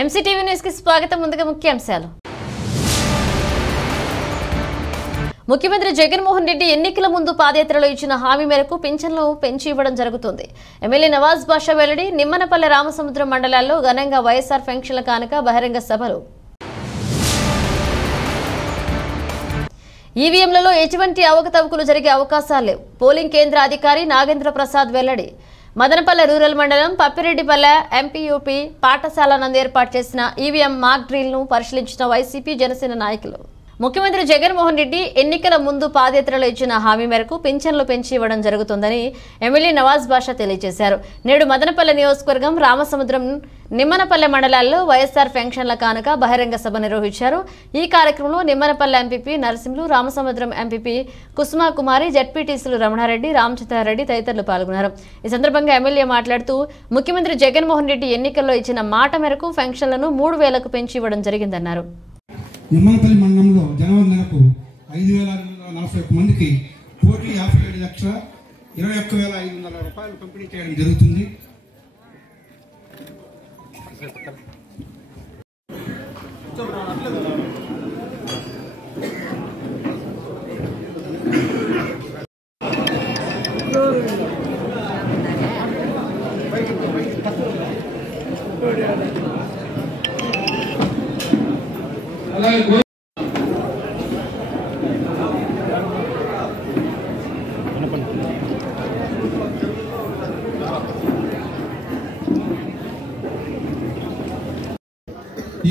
MCTV news కి స్వాగతం. ముందుగా ముఖ్యాంశాలు. ముఖ్యమంత్రి జగన్మోహన్ రెడ్డి ఎన్నికల ముందు పాదయాత్రలో ఇచ్చిన హామీ మేరకు పింఛన్లు పెంచి ఇవ్వడం జరుగుతుంది. ఎమ్మెల్యే నవాజ్ బాషా వెల్లడి. నిమ్మనపల్లె రామసముద్రం మండలాల్లో ఘనంగా వైఎస్ఆర్ పెన్షన్ల కానుక బహిరంగ సభలు. ఈవీఎంలలో ఎటువంటి అవకతవకలు జరిగే అవకాశాలు లేవు. పోలింగ్ కేంద్ర అధికారి నాగేంద్ర ప్రసాద్ వెల్లడి. మదనపల్లె రూరల్ మండలం పప్పిరెడ్డిపల్లె ఎంపీయూపీ పాఠశాల నందు ఏర్పాటు చేసిన ఈవీఎం మాక్ డ్రిల్ ను పరిశీలించిన వైసీపీ జనసేన నాయకులు. ముఖ్యమంత్రి జగన్మోహన్ రెడ్డి ఎన్నికల ముందు పాదయాత్రలో ఇచ్చిన హామీ మేరకు పింఛన్లు పెంచి ఇవ్వడం జరుగుతుందని ఎమ్మెల్యే నవాజ్ బాషా తెలియజేశారు. నేడు మదనపల్లె నియోజకవర్గం రామసముద్రం నిమ్మనపల్లె మండలాల్లో వైఎస్ఆర్ పెన్షన్ల కానుక బహిరంగ సభ నిర్వహించారు. ఈ కార్యక్రమంలో నిమ్మనపల్లె ఎంపీపీ నరసింహులు, రామసముద్రం ఎంపీపీ కుసుమాకుమారి, జడ్పీటీసీలు రమణారెడ్డి, రామచంద్రారెడ్డి తదితరులు పాల్గొన్నారు. ఈ సందర్భంగా ఎమ్మెల్యే మాట్లాడుతూ ముఖ్యమంత్రి జగన్మోహన్ రెడ్డి ఎన్నికల్లో ఇచ్చిన మాట మేరకు పెన్షన్లను 3,000కు పెంచి ఇవ్వడం జరిగిందన్నారు. నిమ్మనపల్లి మండలంలో జనవరి నెలకు 5,641 మందికి 1,57,21,500 రూపాయలు పంపిణీ చేయడం జరుగుతుంది.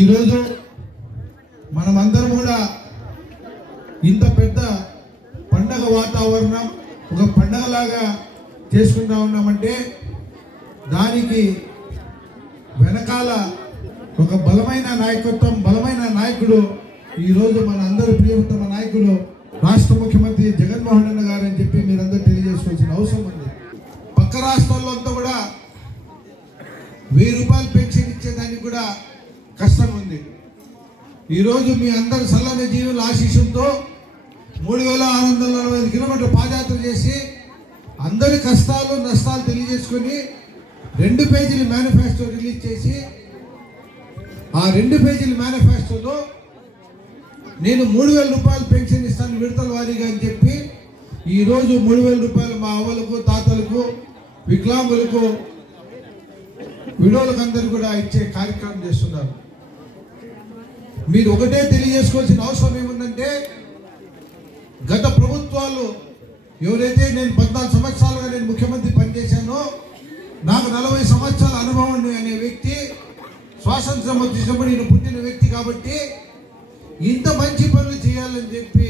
ఈరోజు మనమందరం కూడా ఇంత పెద్ద పండగ వాతావరణం ఒక పండగలాగా చేసుకుంటా ఉన్నామంటే దానికి వెనకాల ఒక బలమైన నాయకత్వం, బలమైన నాయకుడు, ఈరోజు మన అందరూ ప్రియతమ నాయకుడు రాష్ట్ర ముఖ్యమంత్రి జగన్మోహన్ రెడ్డి గారు అని చెప్పి మీరందరూ తెలియజేసుకోవాల్సిన అవసరం ఉంది. పక్క రాష్ట్రాల్లో అంతా కూడా 1,000 రూపాయలు పెన్షన్ ఇచ్చేదానికి కూడా కష్టం ఉంది. ఈరోజు మీ అందరి సల్లన జీవుల ఆశీస్సులతో 3,645 కిలోమీటర్ల పాదయాత్ర చేసి అందరి కష్టాలు నష్టాలు తెలియజేసుకొని 2 పేజీల మేనిఫెస్టో రిలీజ్ చేసి ఆ 2 పేజీల మేనిఫెస్టోలో నేను 3,000 రూపాయలు పెన్షన్ ఇస్తాను విడతల వారీగా అని చెప్పి ఈరోజు 3,000 రూపాయలు మా అవ్వలకు, తాతలకు, వికలాంగులకు, విడోలకు అందరూ కూడా ఇచ్చే కార్యక్రమం చేస్తున్నారు. మీరు ఒకటే తెలియజేసుకోవాల్సిన అవసరం ఏముందంటే గత ప్రభుత్వాలు ఎవరైతే నేను 14 సంవత్సరాలుగా నేను ముఖ్యమంత్రి పనిచేశానో నాకు 40 సంవత్సరాల అనుభవం అనే వ్యక్తి, స్వాతంత్రం వచ్చినప్పుడు నేను పుట్టిన వ్యక్తి కాబట్టి ఇంత మంచి పనులు చేయాలని చెప్పి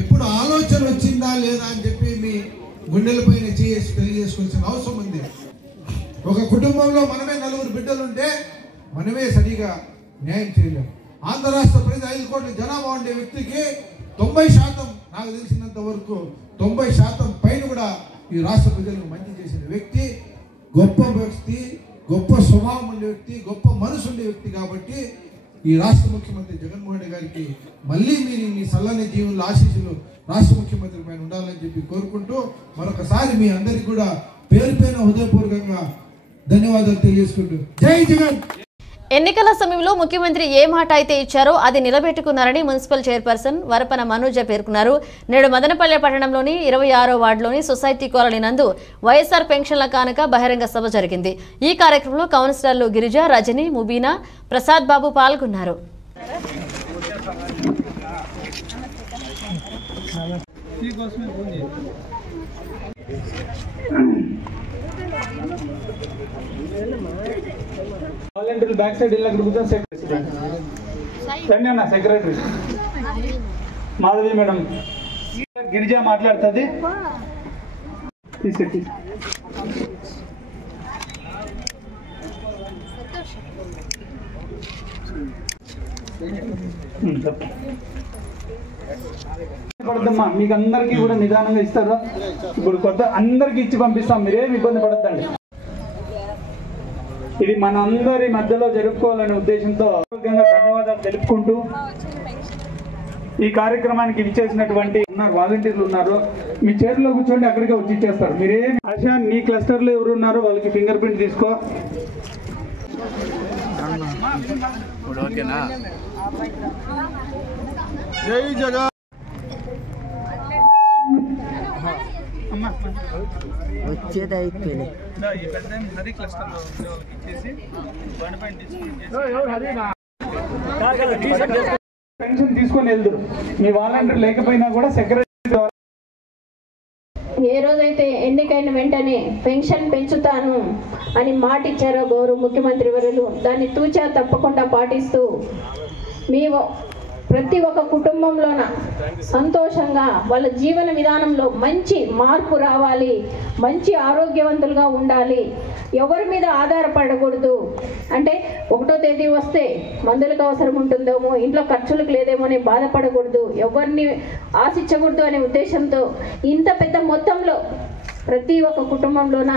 ఎప్పుడు ఆలోచన వచ్చిందా లేదా అని చెప్పి మీ గుండెలపైన చేసి తెలియజేసుకోవాల్సిన అవసరం ఉంది. ఒక కుటుంబంలో మనమే 4 బిడ్డలుంటే మనమే సరిగా న్యాయం చేయలేము. ఆంధ్ర రాష్ట్ర ప్రజలు 5 కోట్ల జనాభా ఉండే వ్యక్తికి 90% నాకు తెలిసినంత వరకు 90% పైన కూడా ఈ రాష్ట్ర ప్రజలకు మంచి చేసిన వ్యక్తి, గొప్ప వ్యక్తి, గొప్ప స్వభావం ఉండే వ్యక్తి, గొప్ప మనసు ఉండే వ్యక్తి. కాబట్టి ఈ రాష్ట్ర ముఖ్యమంత్రి జగన్మోహన్ రెడ్డి గారికి మళ్ళీ మీరు మీ సల్లని జీవుల ఆశీస్సులు రాష్ట్ర ముఖ్యమంత్రి పైన ఉండాలని చెప్పి కోరుకుంటూ మరొకసారి మీ అందరికీ కూడా పేరు పైన హృదయపూర్వకంగా ధన్యవాదాలు తెలియజేసుకుంటూ జై జగన్. ఎన్నికల సమయంలో ముఖ్యమంత్రి ఏ మాట అయితే ఇచ్చారో అది నిలబెట్టుకున్నారని మున్సిపల్ చైర్పర్సన్ వరపన మనోజ పేర్కొన్నారు. నేడు మదనపల్లె పట్టణంలోని 26వ వార్డులోని సొసైటీ కాలనీ నందు వైఎస్ఆర్ పెన్షన్ల కానుక బహిరంగ సభ జరిగింది. ఈ కార్యక్రమంలో కౌన్సిలర్లు గిరిజ, రజని, ముబీనా, ప్రసాద్ బాబు పాల్గొన్నారు. వాలంటీర్లు బ్యాక్ సైడ్ ఇళ్ళకి కూర్చొని సెక్రటరీ మాధవి మేడం గిరిజ మాట్లాడుతుంది. తీసుకెళ్ళి పడద్దమ్మా, మీకు అందరికీ కూడా నిదానంగా ఇస్తారు. ఇప్పుడు కొత్త అందరికి ఇచ్చి పంపిస్తాం, మీరేమి ఇబ్బంది పడద్దండి. ఇది మన అందరి మధ్యలో జరుపుకోవాలనే ఉద్దేశంతో ధన్యవాదాలు తెలుపుకుంటూ ఈ కార్యక్రమానికి విచ్చేసినటువంటి వాలంటీర్లు ఉన్నారు, మీ చేతిలో కూర్చోండి, అక్కడికే వచ్చి ఇచ్చేస్తారు. మీరేం ఆశా నీ క్లస్టర్లో ఎవరు ఉన్నారో వాళ్ళకి ఫింగర్ ప్రింట్ తీసుకో. ఇప్పుడు ఓకేనా? జై జగన్. వచ్చేది అయిపోయింది. పెన్షన్ తీసుకొని వెళ్తారు. మీ వాలంటీర్ లేకపోయినా కూడా సెక్రటరీ ఏ రోజైతే ఎన్నికైన వెంటనే పెన్షన్ పెంచుతాను అని మాట ఇచ్చారో గౌరవ ముఖ్యమంత్రి వర్యులు, దాన్ని తూచా తప్పకుండా పాటిస్తూ మీ ప్రతి ఒక్క కుటుంబంలోన సంతోషంగా వాళ్ళ జీవన విధానంలో మంచి మార్పు రావాలి, మంచి ఆరోగ్యవంతులుగా ఉండాలి, ఎవరి మీద ఆధారపడకూడదు. అంటే 1వ తేదీ వస్తే మందులకు అవసరం ఉంటుందేమో, ఇంట్లో ఖర్చులకు లేదేమో అని బాధపడకూడదు, ఎవరిని ఆశించకూడదు అనే ఉద్దేశంతో ఇంత పెద్ద మొత్తంలో ప్రతి ఒక్క కుటుంబంలోన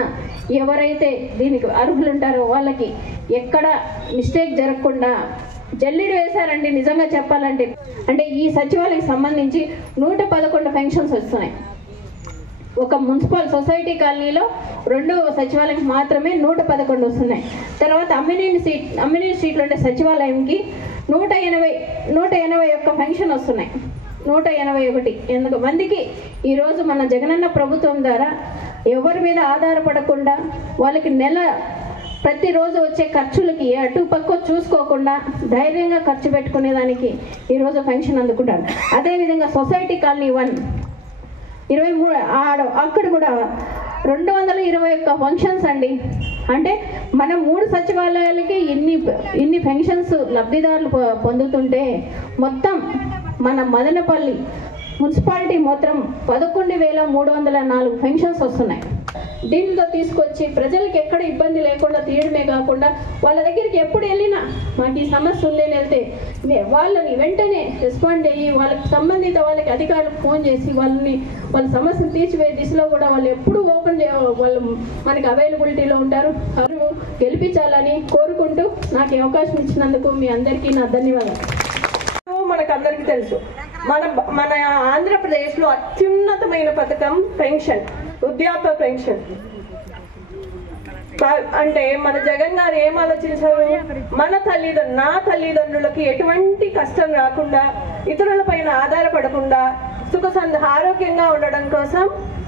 ఎవరైతే దీనికి అర్హులు ఉంటారో వాళ్ళకి ఎక్కడ మిస్టేక్ జరగకుండా జల్లిడు వేశారండి. నిజంగా చెప్పాలంటే అంటే ఈ సచివాలయానికి సంబంధించి 111 పెన్షన్స్ వస్తున్నాయి. ఒక మున్సిపల్ సొసైటీ కాలనీలో 2వ సచివాలయానికి మాత్రమే 111 వస్తున్నాయి. తర్వాత అమ్మినేని స్ట్రీట్లో ఉండే సచివాలయంకి 181 పెన్షన్ వస్తున్నాయి. 181 ఎందుకు మందికి ఈరోజు మన జగనన్న ప్రభుత్వం ద్వారా ఎవరి మీద ఆధారపడకుండా వాళ్ళకి ప్రతిరోజు వచ్చే ఖర్చులకి అటు పక్క చూసుకోకుండా ధైర్యంగా ఖర్చు పెట్టుకునేదానికి ఈరోజు పెన్షన్ అందుకుంటారు. అదేవిధంగా సొసైటీ కాలనీ 1 23 అక్కడ కూడా 221 ఫంక్షన్స్ అండి. అంటే మనం 3 సచివాలయాలకి ఇన్ని పెన్షన్స్ లబ్ధిదారులు పొందుతుంటే మొత్తం మన మదనపల్లి మున్సిపాలిటీ మొత్తం 11,304 పెన్షన్స్ వస్తున్నాయి. దీనితో తీసుకొచ్చి ప్రజలకు ఎక్కడ ఇబ్బంది లేకుండా తీయడమే కాకుండా వాళ్ళ దగ్గరికి ఎప్పుడు వెళ్ళినా మాకు ఈ సమస్య ఉందని వెళ్తే వాళ్ళని వెంటనే రెస్పాండ్ అయ్యి వాళ్ళకి సంబంధిత వాళ్ళకి అధికారులకు ఫోన్ చేసి వాళ్ళ సమస్యను తీర్చిపోయే దిశలో కూడా వాళ్ళు ఎప్పుడు వాళ్ళు మనకి అవైలబిలిటీలో ఉంటారు. వారు గెలిపించాలని కోరుకుంటూ నాకు ఈ అవకాశం ఇచ్చినందుకు మీ అందరికీ నా ధన్యవాదాలు. మనకు అందరికీ తెలుసు మన ఆంధ్రప్రదేశ్లో అత్యున్నతమైన పథకం పెన్షన్, వృద్ధాప్య పెన్షన్. అంటే మన జగన్ గారు ఏం ఆలోచించారు, నా తల్లిదండ్రులకి ఎటువంటి కష్టం రాకుండా, ఇతరుల పైన ఆధారపడకుండా ఆరోగ్యంగా ఉండడం కోసం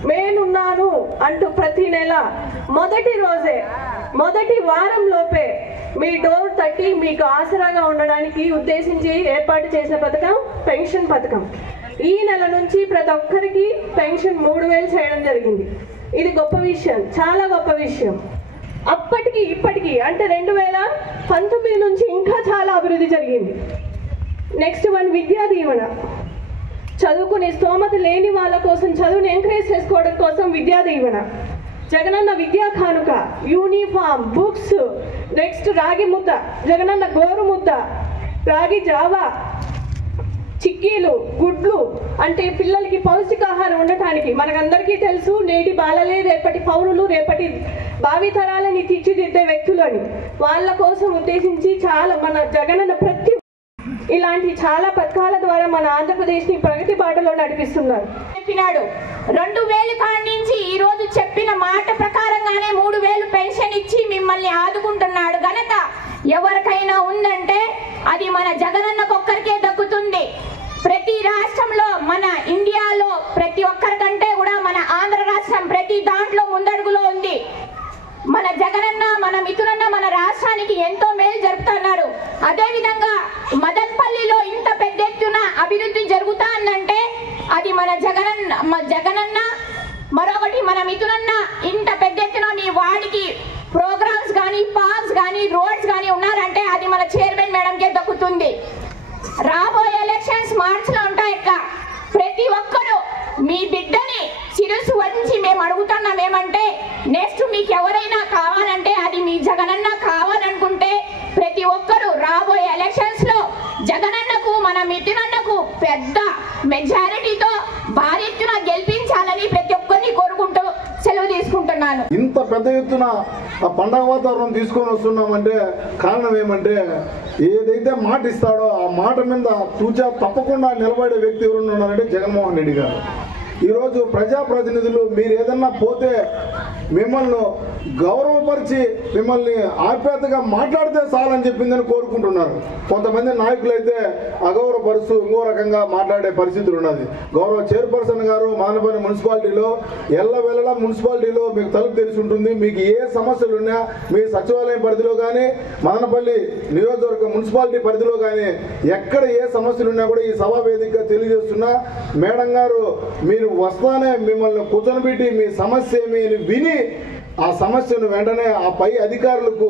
నేనున్నాను అంటూ ప్రతి నెల మొదటి వారం లోపే మీ డోర్ తట్టి మీకు ఆసరాగా ఉండడానికి ఉద్దేశించి ఏర్పాటు చేసిన పథకం పెన్షన్ పథకం. ఈ నెల నుంచి ప్రతి ఒక్కరికి పెన్షన్ 3,000 చేయడం జరిగింది. ఇది గొప్ప విషయం, చాలా గొప్ప విషయం. అప్పటికి ఇప్పటికి అంటే 2019 నుంచి ఇంకా చాలా అభివృద్ధి జరిగింది. నెక్స్ట్ విద్యా దీవెన, చదువుకునే స్తోమత లేని వాళ్ళ కోసం చదువుని ఎంకరేజ్ చేసుకోవడం కోసం విద్యా దీవెన, జగనన్న విద్యా కానుక, యూనిఫామ్, బుక్స్, నెక్స్ట్ రాగి ముద్ద, జగనన్న గోరు ముద్ద, రాగి జావా, చిక్కీలు, గుడ్లు, అంటే పిల్లలకి పౌష్టికాహారం ఉండటానికి. మనకందరికీ తెలుసు నేటి బాలలే రేపటి పౌరులు, రేపటి భావితరాలని తీర్చిదిద్దే వ్యక్తులు అని. వాళ్ళ కోసం ఉద్దేశించి చాలా మన జగనన్న ఇలాంటి చాలా పథకాల ద్వారా మన ఆంధ్రప్రదేశ్ ని ప్రగతి బాటలో నడిపిస్తున్నారు. చెప్పినాడు 2,000 కాడి నుంచి ఈ రోజు చెప్పిన మాట ప్రకారంగానే 3,000 పెన్షన్ ఇచ్చి మిమ్మల్ని ఆదుకుంటున్నాడు. ఘనత ఎవరికైనా ఉందంటే అది మన జగనన్నకొక్కరికే దక్కుతుంది. ప్రతి రాష్ట్రంలో మన ఇండియాలో ప్రతి ఒక్కరికంటే కూడా మన ఆంధ్ర రాష్ట్రం ప్రతి దాంట్లో ముందడుగులో ఉంది. మన జగనన్న, మన మిత్రులన్న మన రాష్ట్రానికి ఎంతో మేలు జరుపుతున్నారు. అదేవిధంగా మదనపల్లిలో ఇంత పెద్ద ఎత్తున అభివృద్ధి జరుగుతా ఉందంటే అది మన జగనన్న మరొకటి మన మిత్రులన్న ఇంత పెద్ద ఎత్తున మీ వాడికి ప్రోగ్రామ్స్ కానీ, పార్క్స్ కానీ, రోడ్స్ కానీ ఉన్నారంటే అది మన చైర్మన్ మేడంకే దక్కుతుంది. రాబోయే ఎలక్షన్స్ మార్చిలో ఉంటాయక్క. ప్రతి ఒక్కరూ మీ బిడ్డని శిరస్సు వంచి మేము అడుగుతున్నాం ఏమంటే, నెక్స్ట్ మీకు ఎవరైనా కావాలంటే అది మీ జగనన్న కావాలనుకుంటే ప్రతి ఒక్కరూ రాబోయే ఎలక్షన్స్ లో జగనన్నకు, మన మిత్రునన్నకు పెద్ద మెజారిటీతో భారీ ఎత్తున గెలిపించాలని ప్రతి ఒక్కరిని కోరుకుంటూ సెలవు తీసుకుంటున్నాను. ఇంత పెద్ద ఎత్తున ఆ పండగ వాతావరణం తీసుకొని వస్తున్నామంటే కారణం ఏమంటే, ఏదైతే మాట ఇస్తాడో ఆ మాట మీద తూచా తప్పకుండా నిలబడే వ్యక్తి ఎవరు ఉన్నారంటే జగన్మోహన్ రెడ్డి గారు. ఈరోజు ప్రజాప్రతినిధులు మీరు ఏదన్నా పోతే మిమ్మల్ని గౌరవపరిచి మిమ్మల్ని ఆప్యాయతగా మాట్లాడితే చాలని చెప్పిందని కోరుకుంటున్నారు. కొంతమంది నాయకులు అయితే అగౌరవపరుస్తూ ఇంకో రకంగా మాట్లాడే పరిస్థితులు ఉన్నది. గౌరవ చైర్పర్సన్ గారు మదనపల్లి మున్సిపాలిటీలో ఎల్లవెల్లలా మున్సిపాలిటీలో మీకు తలుపు తెలిసి ఉంటుంది. మీకు ఏ సమస్యలు ఉన్నా మీ సచివాలయం పరిధిలో కానీ మదనపల్లి నియోజకవర్గ మున్సిపాలిటీ పరిధిలో కానీ ఎక్కడ ఏ సమస్యలు ఉన్నా కూడా ఈ సభా వేదికగా తెలియజేస్తున్నా. మేడం గారు మీరు వస్తానే మిమ్మల్ని కూర్చొనిపెట్టి మీ సమస్య ఏమి విని ఆ సమస్యను వెంటనే ఆ పై అధికారులకు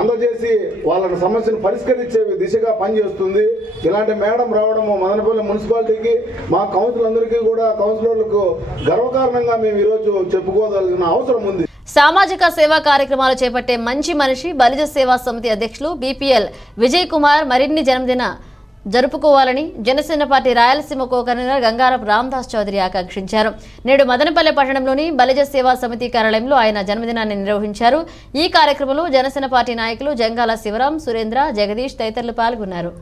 అందజేసి వాళ్ళ సమస్యను పరిష్కరించే దిశగా పనిచేస్తుంది. ఇలాంటి మేడం రావడము మదనపల్లి మున్సిపాలిటీకి మా కౌన్సిలర్లందరికీ కూడా కౌన్సిలర్లకు గర్వకారణంగా మేము ఈరోజు చెప్పుకోవాల్సిన అవసరం ఉంది. సామాజిక సేవా కార్యక్రమాలు చేపట్టే మంచి మనిషి బలిజ సేవా సమితి అధ్యక్షులు బీపీఎల్ విజయ్ కుమార్ మరిన్ని జన్మదిన జరుపుకోవాలని Janasena party Rayalaseema co convener Gangarapu Ramadas Chowdary ఆకాంక్షించారు. నేడు మదనపల్లె పట్టణంలోని బలిజ సేవా సమితి కార్యాలయంలో ఆయన జన్మదినాన్ని నిర్వహించారు. ఈ కార్యక్రమంలో జనసేన పార్టీ నాయకులు జంగాల శివరాం, సురేంద్ర, జగదీష్ తదితరులు పాల్గొన్నారు.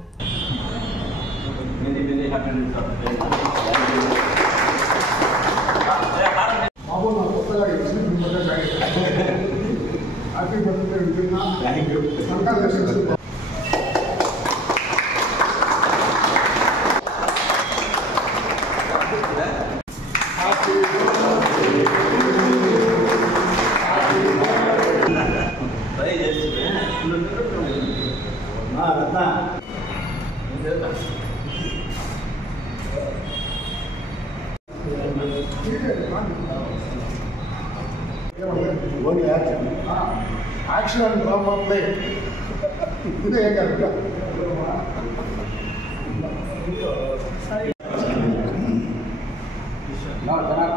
యాక్షన్ డ్రామా ప్లే ఇదే కరెక్ట్.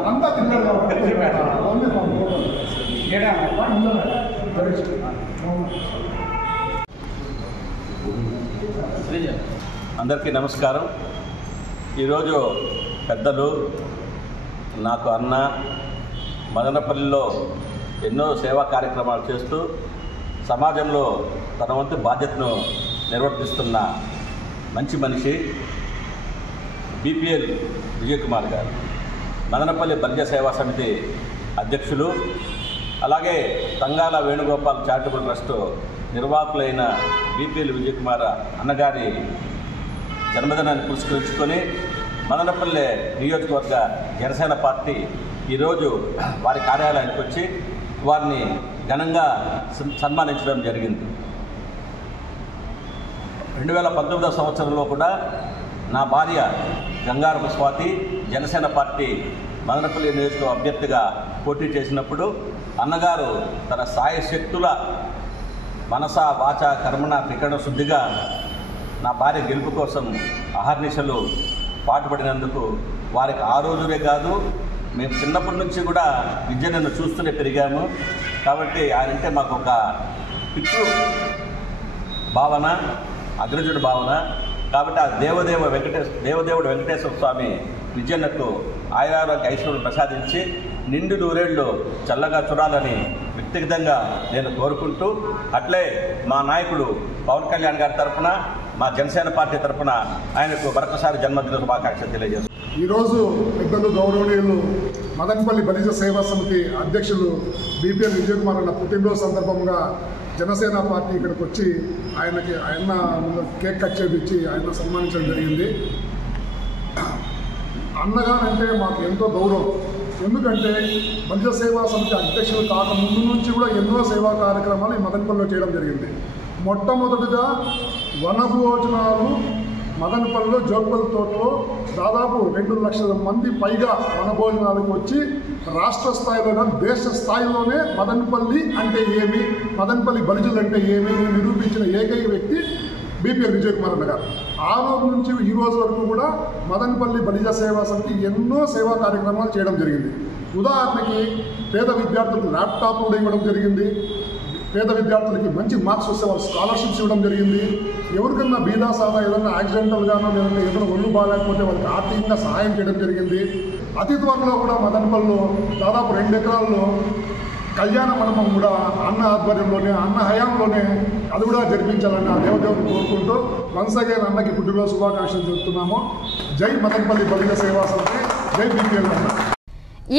అంతా తిన్నాడు అందరికీ నమస్కారం. ఈరోజు పెద్దలు నాకు అన్న మదనపల్లిలో ఎన్నో సేవా కార్యక్రమాలు చేస్తూ సమాజంలో తన వంతు బాధ్యతను నిర్వర్తిస్తున్న మంచి మనిషి బీపీఎల్ విజయ్ కుమార్ గారు, మదనపల్లి బలిజ సేవా సమితి అధ్యక్షులు, అలాగే తంగాల వేణుగోపాల్ చారిటబుల్ ట్రస్ట్ నిర్వాహకులైన బీపీఎల్ విజయ్ కుమార్ అన్నగారి జన్మదినాన్ని పురస్కరించుకొని మదనపల్లె నియోజకవర్గ జనసేన పార్టీ ఈరోజు వారి కార్యాలయానికి వచ్చి వారిని ఘనంగా సన్మానించడం జరిగింది. 2019వ సంవత్సరంలో కూడా నా భార్య గంగారపు స్వాతి జనసేన పార్టీ మదనపల్లి నియోజకవర్గ అభ్యర్థిగా పోటీ చేసినప్పుడు అన్నగారు తన సాయశక్తుల మనస వాచ కర్మణ త్రికరణ శుద్ధిగా నా భార్య గెలుపు కోసం అహర్నిశలు పాటుపడినందుకు వారికి ఆ రోజునే కాదు, మేము చిన్నప్పటి నుంచి కూడా విద్యను చూస్తూనే పెరిగాము. కాబట్టి ఆయనంటే మాకు ఒక పితృ భావన, అగ్రజుడి భావన. కాబట్టి ఆ దేవదేవుడు వెంకటేశ్వర స్వామి విద్యనకు ఆయురారోగ్య ఐశ్వర్యం ప్రసాదించి నిండు నూరేళ్లు చల్లగా చూడాలని వ్యక్తిగతంగా నేను కోరుకుంటూ, అట్లే మా నాయకుడు పవన్ కళ్యాణ్ గారి తరఫున, మా జనసేన పార్టీ తరఫున ఆయనకు మరొకసారి జన్మదిన శుభాకాంక్షలు తెలియజేస్తాను. ఈరోజు పెద్దలు గౌరవనీయులు మదనపల్లి బలిజ సేవా సమితి అధ్యక్షులు బీపీఎల్ విజయ్ కుమార్ అన్న పుట్టినరోజు సందర్భంగా జనసేన పార్టీ ఇక్కడికి వచ్చి ఆయన కేక్ కట్ చేపించి ఆయన సన్మానించడం జరిగింది. అన్నగారంటే మాకు ఎంతో గౌరవం. ఎందుకంటే బలిజ సేవా సమితి అధ్యక్షులు కాక ముందు నుంచి కూడా ఎన్నో సేవా కార్యక్రమాలు ఈ మదనపల్లిలో చేయడం జరిగింది. మొట్టమొదటిగా వనభోజనాలు మదనపల్లిలో జోగుపల్లి తోటలో దాదాపు 2 లక్షల మంది పైగా వనభోజనాలకు వచ్చి రాష్ట్ర స్థాయిలో దేశ స్థాయిలోనే మదనపల్లి అంటే ఏమి, మదనపల్లి బలిజలు అంటే ఏమి నిరూపించిన ఏకైక వ్యక్తి బీపీఎల్ విజయ్ కుమార్ అన్న గారు. ఆ రోజు నుంచి ఈ రోజు వరకు కూడా మదనపల్లి బలిజ సేవా సమితి ఎన్నో సేవా కార్యక్రమాలు చేయడం జరిగింది. ఉదాహరణకి పేద విద్యార్థులకు ల్యాప్టాప్ కూడా ఇవ్వడం జరిగింది. పేద విద్యార్థులకి మంచి మార్క్స్ వస్తే వాళ్ళు స్కాలర్షిప్స్ ఇవ్వడం జరిగింది. ఎవరికన్నా బీదాసాగా ఏదన్నా యాక్సిడెంటల్గానో లేదంటే ఏదైనా ఒళ్ళు బాగాలేకపోతే వాళ్ళకి ఆర్థికంగా సహాయం చేయడం జరిగింది. అతి త్వరలో కూడా మదనపల్లిలో దాదాపు 2 ఎకరాల్లో కళ్యాణ మండపం కూడా అన్న ఆధ్వర్యంలోనే, అన్న హయాంలోనే అది కూడా జరిపించాలని ఆ దేవదేవుని కోరుకుంటూ వన్స్ అగైన్ అన్నకి పుట్టినరోజు శుభాకాంక్షలు చెప్తున్నాము. జై మదనపల్లి బలిజ సేవా సమితి. జై బీపీఎల్.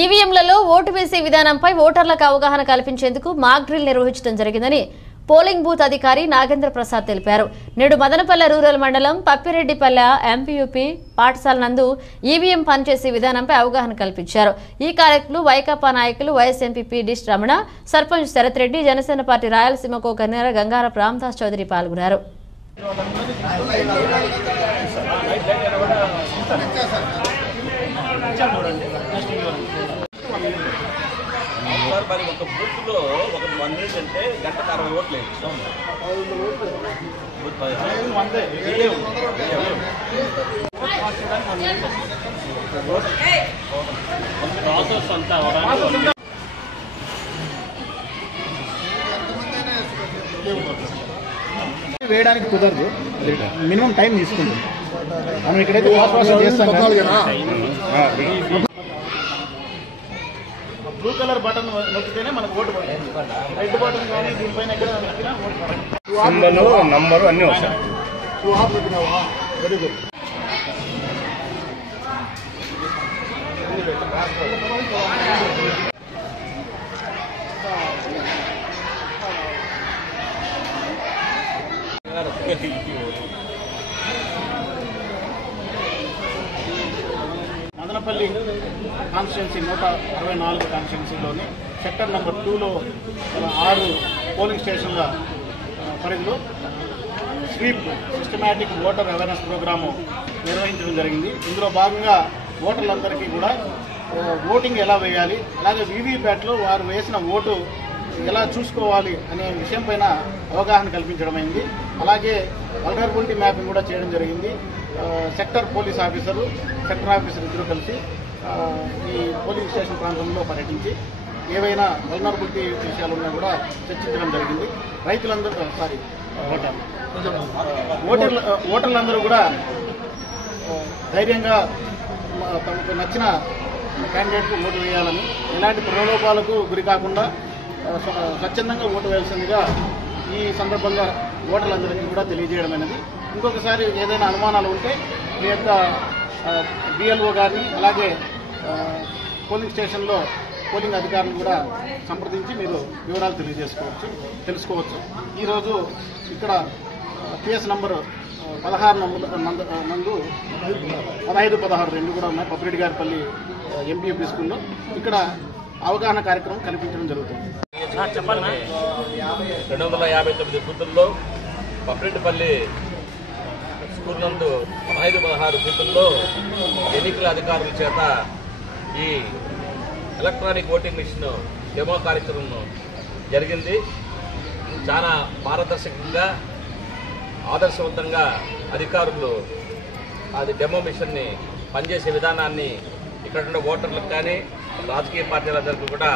ఈవీఎంలలో ఓటు వేసే విధానంపై ఓటర్లకు అవగాహన కల్పించేందుకు మాక్ డ్రిల్ నిర్వహించడం జరిగిందని పోలింగ్ బూత్ అధికారి నాగేంద్ర ప్రసాద్ తెలిపారు. నేడు మదనపల్లె రూరల్ మండలం పప్పిరెడ్డిపల్లె ఎంపీయూపీ పాఠశాల నందు ఈవీఎం పనిచేసే విధానంపై అవగాహన కల్పించారు. ఈ కార్యక్రమంలో వైకాపా నాయకులు వైఎస్ ఎంపీపీ డిష్ Ramana, sarpanch Sarath Reddy, Janasena party Rayalaseema co convener Gangarapu Ramadas Chowdary పాల్గొన్నారు. మరి ఒక బూత్లో ఒక 1 మినిట్ అంటే గంటకు 60 ఓట్లు ప్రాసెస్ అంతా వేయడానికి కుదరదు, మినిమం టైం తీసుకుంటుంది. మనం ఇక్కడైతే చేస్తాం. బ్లూ కలర్ బటన్ నొక్కితేనే మనకు ఓటు పడుతుంది. రెడ్ బటన్ కానీ దీనిపైన ఎక్కడ నంబరు అన్నీ వస్తాయి. Very good. మదనపల్లి కాన్స్టిట్యున్సీ 164 కాన్స్టిట్యున్సీలోని సెక్టర్ నెంబర్ 2లో 6 పోలింగ్ స్టేషన్ల పరిధిలో SVEEP systematic voter awareness programme నిర్వహించడం జరిగింది. ఇందులో భాగంగా ఓటర్లందరికీ కూడా ఓటింగ్ ఎలా వేయాలి, అలాగే వీవీప్యాట్లో వారు వేసిన ఓటు ఎలా చూసుకోవాలి అనే విషయం పైన అవగాహన కల్పించడం అయింది. అలాగే వల్నరబిలిటీ మ్యాపింగ్ కూడా చేయడం జరిగింది. Sector police officer, sector officer ఇద్దరు కలిసి ఈ పోలింగ్ స్టేషన్ ప్రాంతంలో పర్యటించి ఏవైనా వల్నరబిలిటీ విషయాలు ఉన్నా కూడా చర్చించడం జరిగింది. రైతులందరూ ఓటర్లందరూ కూడా ధైర్యంగా తమకు నచ్చిన క్యాండిడేట్కు ఓటు వేయాలని, ఎలాంటి ప్రలోభాలకు గురి కాకుండా స్వచ్ఛందంగా ఓటు వేయాల్సిందిగా ఈ సందర్భంగా ఓటర్లందరికీ కూడా తెలియజేయడం అనేది. ఇంకొకసారి ఏదైనా అనుమానాలు ఉంటే మీ యొక్క బిఎల్ఓ గారిని, అలాగే పోలింగ్ స్టేషన్లో పోలింగ్ అధికారులను కూడా సంప్రదించి మీరు వివరాలు తెలుసుకోవచ్చు. ఈరోజు ఇక్కడ పిఎస్ నంబరు 16 నందు 15, 16 రెండు కూడా ఉన్నాయి. పప్పిరెడ్డి గారిపల్లి ఎంపీఎఫ్ స్కూల్లో ఇక్కడ అవగాహన కార్యక్రమం కల్పించడం జరుగుతుంది. 259 బూతుల్లో పప్పిరెడ్డిపల్లి స్కూల్ నందు 15, 16 బూతుల్లో ఎన్నికల అధికారుల చేత ఈ ఎలక్ట్రానిక్ ఓటింగ్ మిషన్ డెమో కార్యక్రమం జరిగింది. చాలా పారదర్శకంగా, ఆదర్శవంతంగా అధికారులు అది డెమో మిషన్ని పనిచేసే విధానాన్ని ఇక్కడ ఉన్న ఓటర్లకు కానీ రాజకీయ పార్టీలందరికీ కూడా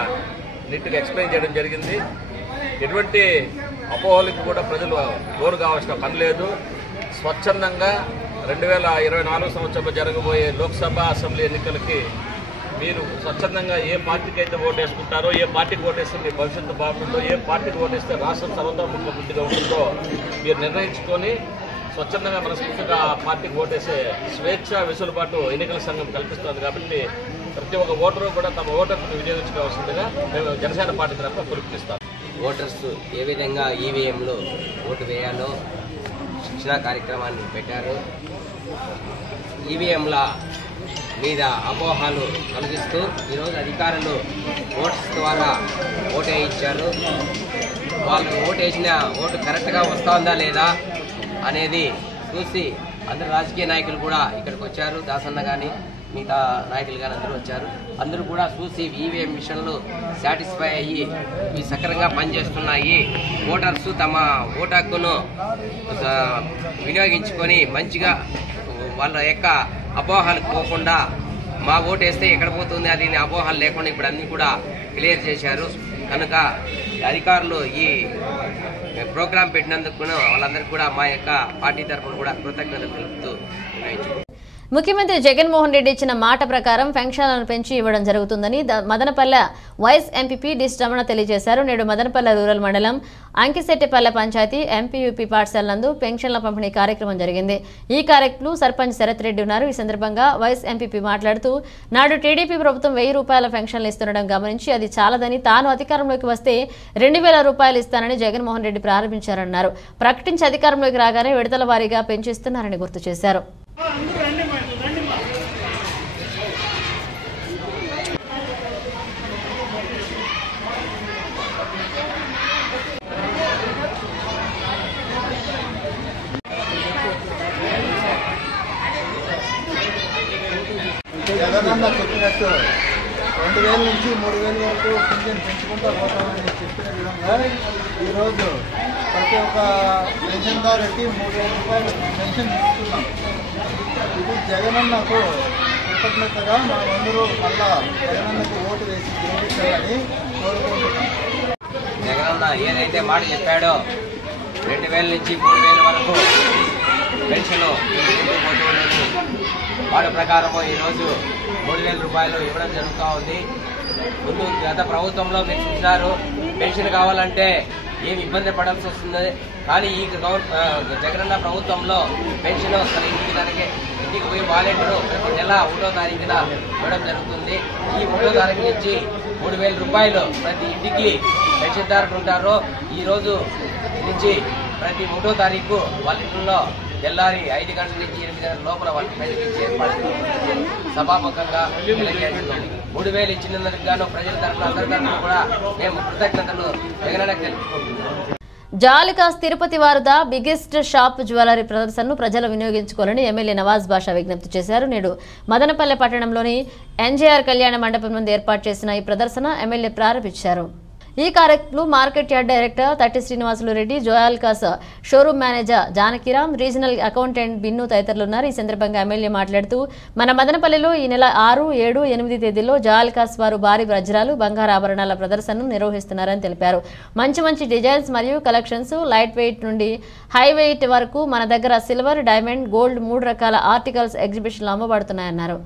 నీట్గా ఎక్స్ప్లెయిన్ చేయడం జరిగింది. ఎటువంటి అపోహలకు కూడా ప్రజలు లోను కావాల్సిన పని లేదు. స్వచ్ఛందంగా 2024 సంవత్సరంలో జరగబోయే లోక్సభ, అసెంబ్లీ ఎన్నికలకి మీరు స్వచ్ఛందంగా ఏ పార్టీకి అయితే ఓటేసుకుంటారో, ఏ పార్టీకి ఓటేస్తే మీ భవిష్యత్తు బాగుంటుందో, ఏ పార్టీకి ఓటేస్తే రాష్ట్రం సర్వతోముఖాభివృద్ధిగా ఉంటుందో మీరు నిర్ణయించుకొని స్వచ్ఛందంగా మనస్ఫూర్తిగా ఆ పార్టీకి ఓటేసే స్వేచ్ఛ, వెసులుబాటు ఎన్నికల సంఘం కల్పిస్తుంది. కాబట్టి ప్రతి ఒక్క ఓటరు కూడా తమ ఓటర్ను వినియోగించుకోవాల్సిందిగా మేము జనసేన పార్టీ తరఫున పిలుపునిస్తాం. ఓటర్స్ ఏ విధంగా ఈవీఎంలో ఓటు వేయాలో శిక్షణా కార్యక్రమాన్ని పెట్టారు. ఈవీఎంల మీద అపోహలు కలిగిస్తూ ఈరోజు అధికారులు ఓట్స్ ద్వారా ఓటు వేయించారు. వాళ్ళు ఓటు వేసిన ఓటు కరెక్ట్గా వస్తుందా లేదా అనేది చూసి అందరు రాజకీయ నాయకులు కూడా ఇక్కడికి వచ్చారు. దాసన్న కానీ మిగతా నాయకులు కానీ అందరూ వచ్చారు. అందరూ కూడా చూసి ఈవీఎం మిషన్లు సాటిస్ఫై అయ్యి ఇవి సక్రమంగా పనిచేస్తున్నాయి, ఓటర్స్ తమ ఓటు హక్కును వినియోగించుకొని మంచిగా వాళ్ళ యొక్క అపోహలకు పోకుండా మా ఓటు వేస్తే ఎక్కడ పోతుంది అది అపోహలు లేకుండా ఇప్పుడు అన్ని కూడా క్లియర్ చేశారు. కనుక అధికారులు ఈ ప్రోగ్రాం పెట్టినందుకు వాళ్ళందరికీ కూడా మా యొక్క పార్టీ తరఫున కూడా కృతజ్ఞతలు తెలుపుతూ ముఖ్యమంత్రి జగన్మోహన్ రెడ్డి ఇచ్చిన మాట ప్రకారం పెన్షన్లను పెంచి ఇవ్వడం జరుగుతుందని Madanapalle vice MPP D Ramana తెలియజేశారు. నేడు మదనపల్లె రూరల్ మండలం అంకిశెట్టిపల్లె పంచాయతీ ఎంపీయూపీ పాఠశాల నందు పెన్షన్ల పంపిణీ కార్యక్రమం జరిగింది. ఈ కార్యక్రమంలో సర్పంచ్ శరత్ రెడ్డి ఉన్నారు. ఈ సందర్భంగా వైస్ ఎంపీపీ మాట్లాడుతూ నాడు టీడీపీ ప్రభుత్వం 1000 రూపాయల పెన్షన్లు ఇస్తుండడం గమనించి అది చాలదని తాను అధికారంలోకి వస్తే 2000 రూపాయలు ఇస్తానని జగన్మోహన్ రెడ్డి ప్రారంభించారన్నారు. ప్రకటించి అధికారంలోకి రాగానే విడతల వారీగా పెంచిస్తున్నారని గుర్తు చేశారు. జగనన్న చెప్పినట్టు 2000 నుంచి 3000 వరకు పింఛన్ పెంచుకుంటూ పోతామని చెప్పిన విధంగా ఈరోజు ప్రతి ఒక్క పెన్షన్దారుకి 3000 రూపాయలు పెన్షన్ ఇస్తున్నాం. ఇది జగనన్నకు కృతజ్ఞతగా మనమందరూ మళ్ళా జగనన్నకు ఓటు వేసి గెలిపించాలని కోరుకుంటున్నాం. జగనన్న ఏదైతే మాట చెప్పాడో 2000 నుంచి 3000 వరకు పెన్షన్ పోతుందని వాటి ప్రకారము ఈరోజు 3000 రూపాయలు ఇవ్వడం జరుగుతూ ఉంది. ముందు గత ప్రభుత్వంలో మీరు చూసినారు, పెన్షన్ కావాలంటే ఏమి ఇబ్బంది పడాల్సి వస్తుంది. కానీ ఈ జగనన్న ప్రభుత్వంలో పెన్షన్ తన ఇంటికి పోయి వాలెంట్లు ప్రతి నెల 1వ తారీఖున ఇవ్వడం జరుగుతుంది. ఈ 1వ తారీఖు నుంచి 3000 రూపాయలు ప్రతి ఇంటికి పెన్షన్దారులు ఉంటారు. ఈ రోజు నుంచి ప్రతి 3వ తారీఖు వాళ్ళ ఇంట్లో తెల్లారి 5 గంటల నుంచి 8 గంటల లోపల వాళ్ళకి పెన్షన్ ఇచ్చే ఏర్పాటు సభాముఖంగా 3000 ఇచ్చినందుకు గాను ప్రజల తరఫున అందరి తరఫున కూడా మేము కృతజ్ఞతలు జగనన్నకు తెలుపుకుంటున్నాం. జాలికాస్ తిరుపతి వారు ద బిగ్గెస్ట్ షాప్ జ్యువెలరీ ప్రదర్శనను ప్రజలు వినియోగించుకోవాలని ఎమ్మెల్యే నవాజ్ బాషా విజ్ఞప్తి చేశారు. నేడు మదనపల్లె పట్టణంలోని ఎన్జేఆర్ కళ్యాణ మండపం నుండి ఏర్పాటు చేసిన ఈ ప్రదర్శన ఎమ్మెల్యే ప్రారంభించారు. ఈ కార్యక్రమంలో market yard director Thatti Srinivasulu Reddy, Joyalukkas showroom manager Janakiram, regional accountant Binnu తదితరులు ఉన్నారు. ఈ సందర్భంగా ఎమ్మెల్యే మాట్లాడుతూ మన మదనపల్లిలో ఈ నెల 6, 7, 8 తేదీల్లో జోయాల్కాస్ వారు భారీ వజ్రాలు, బంగారు ఆభరణాల ప్రదర్శనను నిర్వహిస్తున్నారని తెలిపారు. మంచి డిజైన్స్ మరియు కలెక్షన్స్ లైట్ వెయిట్ నుండి హై వెయిట్ వరకు మన దగ్గర సిల్వర్, డైమండ్, గోల్డ్ 3 రకాల ఆర్టికల్స్ ఎగ్జిబిషన్లు అమ్మబడుతున్నాయన్నారు.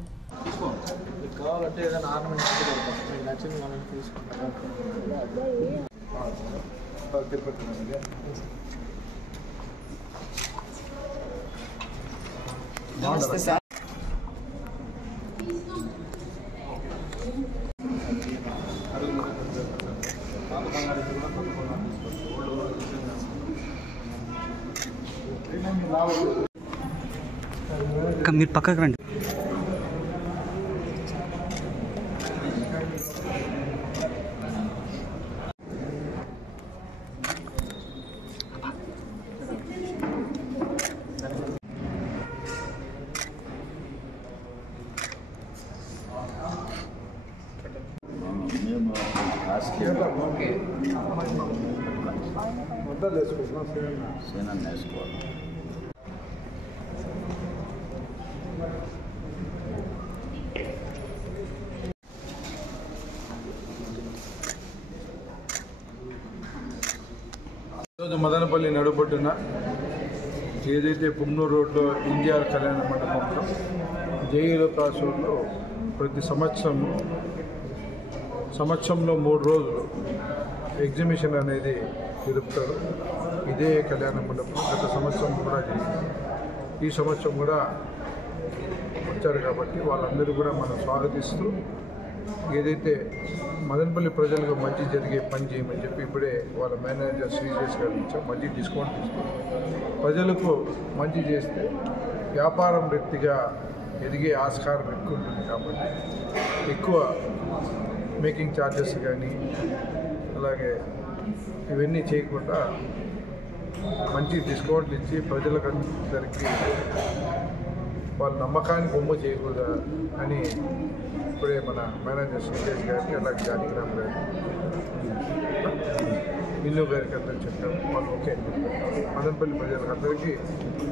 నమస్తే సార్. మీరు పక్కకు రండి. మదనపల్లి నడుబొడ్డున ఏదైతే పుమ్నూరు రోడ్లో ఎన్జీఆర్ కళ్యాణ మండపంలో జేఈలో క్రాస్ రోడ్లో ప్రతి సంవత్సరంలో 3 రోజులు ఎగ్జిబిషన్ అనేది జరుపుతారు. ఇదే కళ్యాణ మండపం గత సంవత్సరం కూడా జరిగింది. ఈ సంవత్సరం కూడా వచ్చారు కాబట్టి వాళ్ళందరూ కూడా మనం స్వాగతిస్తూ ఏదైతే మదనపల్లి ప్రజలకు మంచి జరిగే పని చేయమని చెప్పి ఇప్పుడే వాళ్ళ మేనేజర్ శ్రీజేష్ గారు ఇచ్చాం. మంచి డిస్కౌంట్ ఇస్తూ ప్రజలకు మంచి చేస్తే వ్యాపారం వ్యక్తిగా ఎదిగే ఆస్కారం ఎక్కువ ఉంటుంది కాబట్టి ఎక్కువ మేకింగ్ ఛార్జెస్ కానీ అలాగే ఇవన్నీ చేయకుండా మంచి డిస్కౌంట్లు ఇచ్చి ప్రజలకందరికీ వాళ్ళ నమ్మకాన్ని బొమ్మ చేయకూడదు అని ఇప్పుడే మన మేనేజర్ శ్రీజేష్ గారికి అలాగే జానకిరామ్ గారికి మిల్లు గారికి అందరూ చెప్పాము. వాళ్ళు ఓకే. మదనపల్లి ప్రజలందరికీ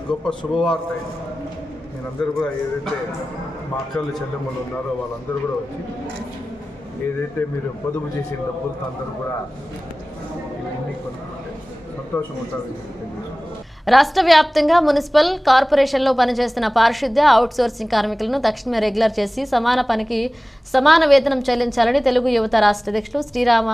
గొప్ప శుభవార్త అయింది. మీరందరూ కూడా ఏదైతే మా అక్కలు చెల్లెమ్మలు ఉన్నారో వాళ్ళందరూ కూడా వచ్చి ఏదైతే మీరు పొదుపు చేసిన డబ్బులతో అందరూ కూడా ఇవన్నీ కొనుక్కుంటే సంతోషం ఉంటుందని తెలియజేస్తున్నాను. రాష్ట్ర వ్యాప్తంగా మున్సిపల్ కార్పొరేషన్లో పనిచేస్తున్న పారిశుద్ధ్య అవుట్సోర్సింగ్ కార్మికులను తక్షణమే రెగ్యులర్ చేసి సమాన పనికి సమాన వేతనం చెల్లించాలని తెలుగు యువత రాష్ట్ర అధ్యక్షులు శ్రీరామ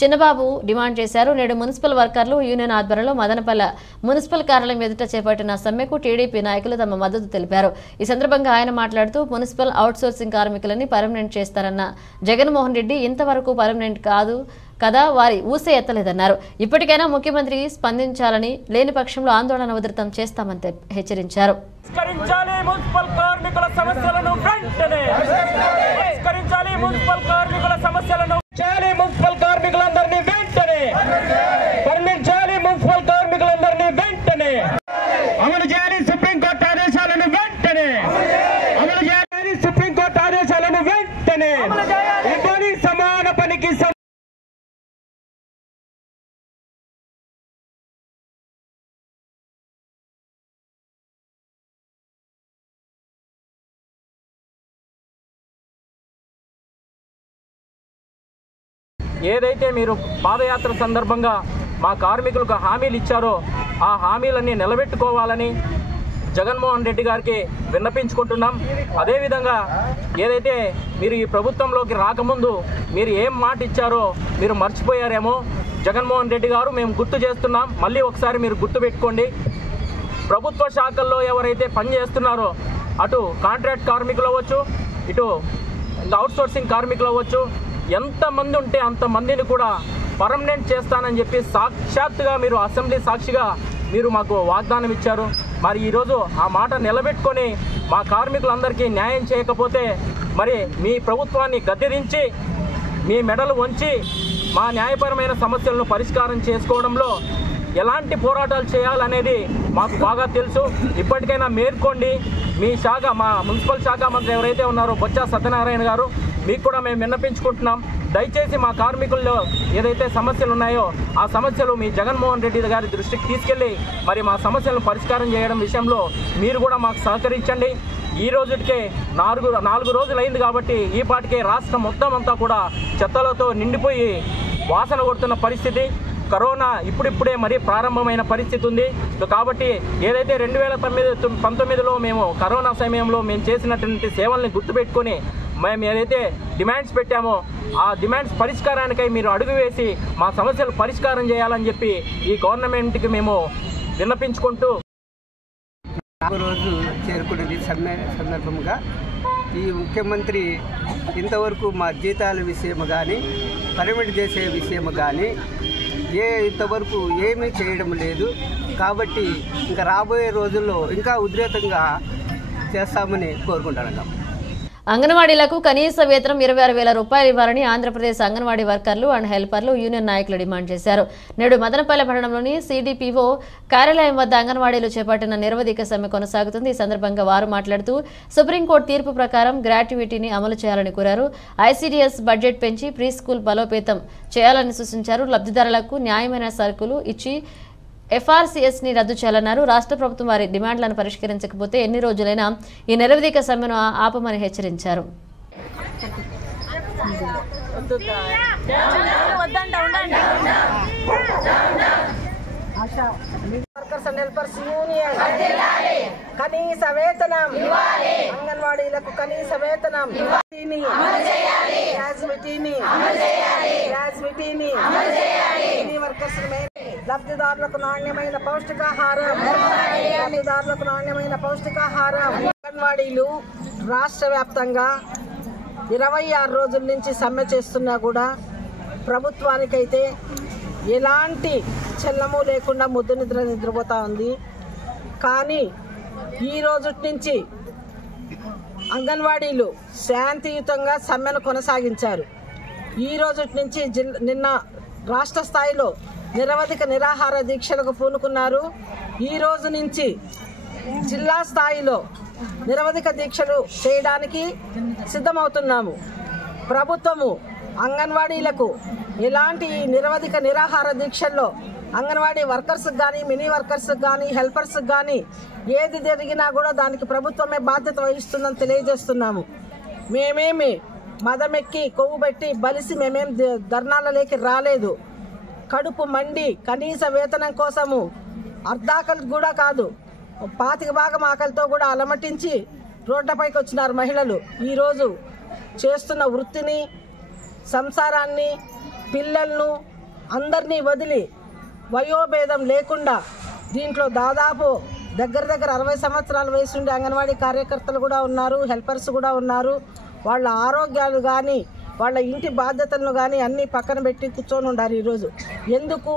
చిన్నబాబు డిమాండ్ చేశారు. నేడు మున్సిపల్ వర్కర్లు యూనియన్ ఆధ్వర్యంలో మదనపల్లె మున్సిపల్ కార్యాలయం ఎదుట చేపట్టిన సమ్మెకు టీడీపీ నాయకులు తమ మద్దతు తెలిపారు. ఈ సందర్భంగా ఆయన మాట్లాడుతూ మున్సిపల్ అవుట్సోర్సింగ్ కార్మికులని పర్మనెంట్ చేస్తారన్న జగన్మోహన్ రెడ్డి ఇంతవరకు పర్మనెంట్ కాదు కదా, వారి ఊసే ఎత్తలేదన్నారు. ఇప్పటికైనా ముఖ్యమంత్రి స్పందించాలని, లేని పక్షంలో ఆందోళన ఉధృతం చేస్తామని హెచ్చరించారు. మున్సిపల్ కార్మికుల సమస్యలను వెంటనే పరిష్కరించాలి. మున్సిపల్ కార్మికుల సమస్యలను మున్సిపల్ కార్మికులందరినీ వెంటనే పర్మనెంట్ చేయాలి. మున్సిపల్ కార్మికులందరినీ వెంటనే అమలు చేయాలి. సుప్రీంకోర్టు ఆదేశాలను వెంటనే అమలు చేయాలి. సుప్రీంకోర్టు ఆదేశాలను వెంటనే ఇవ్వాలి. సమాన పనికి ఏదైతే మీరు పాదయాత్ర సందర్భంగా మా కార్మికులకు హామీలు ఇచ్చారో ఆ హామీలన్నీ నిలబెట్టుకోవాలని జగన్మోహన్ రెడ్డి గారికి విన్నపించుకుంటున్నాం. అదేవిధంగా ఏదైతే మీరు ఈ ప్రభుత్వంలోకి రాకముందు మీరు ఏం మాట ఇచ్చారో మీరు మర్చిపోయారేమో జగన్మోహన్ రెడ్డి గారు, మేము గుర్తు చేస్తున్నాం. మళ్ళీ ఒకసారి మీరు గుర్తుపెట్టుకోండి. ప్రభుత్వ శాఖల్లో ఎవరైతే పనిచేస్తున్నారో అటు కాంట్రాక్ట్ కార్మికులు అవ్వచ్చు, ఇటు అవుట్సోర్సింగ్ కార్మికులు అవ్వచ్చు, ఎంతమంది ఉంటే అంతమందిని కూడా పర్మనెంట్ చేస్తానని చెప్పి సాక్షాత్తుగా మీరు అసెంబ్లీ సాక్షిగా మీరు మాకు వాగ్దానం ఇచ్చారు. మరి ఈరోజు ఆ మాట నిలబెట్టుకొని మా కార్మికులందరికీ న్యాయం చేయకపోతే మరి మీ ప్రభుత్వాన్ని గద్దెదించి మీ మెడలు వంచి మా న్యాయపరమైన సమస్యలను పరిష్కారం చేసుకోవడంలో ఎలాంటి పోరాటాలు చేయాలనేది మాకు బాగా తెలుసు. ఇప్పటికైనా మేర్కోండి. మీ శాఖ, మా మున్సిపల్ శాఖ మంత్రి ఎవరైతే ఉన్నారో బొత్స సత్యనారాయణ గారు, మీకు కూడా మేము విన్నపించుకుంటున్నాం. దయచేసి మా కార్మికుల్లో ఏదైతే సమస్యలు ఉన్నాయో ఆ సమస్యలు మీ జగన్మోహన్ రెడ్డి గారి దృష్టికి తీసుకెళ్ళి మరి మా సమస్యలను పరిష్కారం చేయడం విషయంలో మీరు కూడా మాకు సహకరించండి. ఈ రోజుకే 4 రోజులైంది కాబట్టి ఈ పాటికే రాష్ట్రం మొత్తం అంతా కూడా చెత్తలతో నిండిపోయి వాసన కొడుతున్న పరిస్థితి. కరోనా ఇప్పుడిప్పుడే మరీ ప్రారంభమైన పరిస్థితి ఉంది. కాబట్టి ఏదైతే 2019లో మేము కరోనా సమయంలో మేము చేసినటువంటి సేవల్ని గుర్తుపెట్టుకొని మేము ఏదైతే డిమాండ్స్ పెట్టామో ఆ డిమాండ్స్ పరిష్కారానికై మీరు అడుగు వేసి మా సమస్యలు పరిష్కారం చేయాలని చెప్పి ఈ గవర్నమెంట్కి మేము విన్నపించుకుంటూ రోజు చేరుకున్నది సందర్భంగా ఈ ముఖ్యమంత్రి ఇంతవరకు మా జీతాల విషయం కానీ పర్మనెంట్ చేసే విషయం కానీ ఇంతవరకు ఏమీ చేయడం లేదు. కాబట్టి ఇంకా రాబోయే రోజుల్లో ఇంకా ఉధృతంగా చేస్తామని కోరుకుంటున్నాం. అంగన్వాడీలకు కనీస వేతనం 26,000 రూపాయలు ఇవ్వాలని ఆంధ్రప్రదేశ్ అంగన్వాడీ వర్కర్లు అండ్ హెల్పర్లు యూనియన్ నాయకులు డిమాండ్ చేశారు. నేడు మదనపల్లె పట్టణంలోని సిడిపిఓ కార్యాలయం వద్ద అంగన్వాడీలు చేపట్టిన నిరవధిక సమ్మె కొనసాగుతుంది. ఈ సందర్భంగా వారు మాట్లాడుతూ సుప్రీంకోర్టు తీర్పు ప్రకారం గ్రాట్యుటీని అమలు చేయాలని కోరారు. ఐసీడీఎస్ బడ్జెట్ పెంచి ప్రీ స్కూల్ బలోపేతం చేయాలని సూచించారు. లబ్ధిదారులకు న్యాయమైన సరుకులు ఇచ్చి ఎఫ్ఆర్సీఎస్ ని రద్దు చేయాలన్నారు. రాష్ట్ర ప్రభుత్వం వారి డిమాండ్లను పరిష్కరించకపోతే ఎన్ని రోజులైనా ఈ నిరవధిక సమ్మెను ఆపమని హెచ్చరించారు. కనీస వేతనం అంగన్వాడీలకు కనీస వేతనం లబ్ధిదారులకు నాణ్యమైన పౌష్టికాహారం అంగన్వాడీలు రాష్ట్ర వ్యాప్తంగా 26 రోజుల నుంచి సమ్మె చేస్తున్నా కూడా ప్రభుత్వానికైతే ఎలాంటి చెల్లము లేకుండా ముద్దు నిద్రపోతా ఉంది. కానీ ఈ రోజు నుంచి అంగన్వాడీలు శాంతియుతంగా సమ్మెను కొనసాగించారు. ఈ రోజు నుంచి నిన్న రాష్ట్ర స్థాయిలో నిరవధిక నిరాహార దీక్షలకు పూనుకున్నారు. ఈ రోజు నుంచి జిల్లా స్థాయిలో నిరవధిక దీక్షలు చేయడానికి సిద్ధమవుతున్నాము. ప్రభుత్వము అంగన్వాడీలకు ఎలాంటి నిరవధిక నిరాహార దీక్షల్లో అంగన్వాడీ వర్కర్స్కి కానీ మినీ వర్కర్స్కి కానీ హెల్పర్స్కి కానీ ఏది జరిగినా కూడా దానికి ప్రభుత్వమే బాధ్యత వహిస్తుందని తెలియజేస్తున్నాము. మేమేమి మదమెక్కి కొవ్వు పెట్టి బలిసి మేమేం ధర్నాలలోకి రాలేదు. కడుపు మండి కనీస వేతనం కోసము అర్ధాకలి కూడా కాదు 25 భాగం ఆకలితో కూడా అలమటించి రోడ్లపైకి వచ్చినారు మహిళలు. ఈరోజు చేస్తున్న వృత్తిని, సంసారాన్ని, పిల్లలను అందరినీ వదిలి వయోభేదం లేకుండా దీంట్లో దాదాపు దగ్గర 60 సంవత్సరాల వయసు ఉండే అంగన్వాడీ కార్యకర్తలు కూడా ఉన్నారు, హెల్పర్స్ కూడా ఉన్నారు. వాళ్ళ ఆరోగ్యాలు కానీ వాళ్ళ ఇంటి బాధ్యతలను కానీ అన్నీ పక్కన పెట్టి కూర్చొని ఉండారు ఈరోజు. ఎందుకు?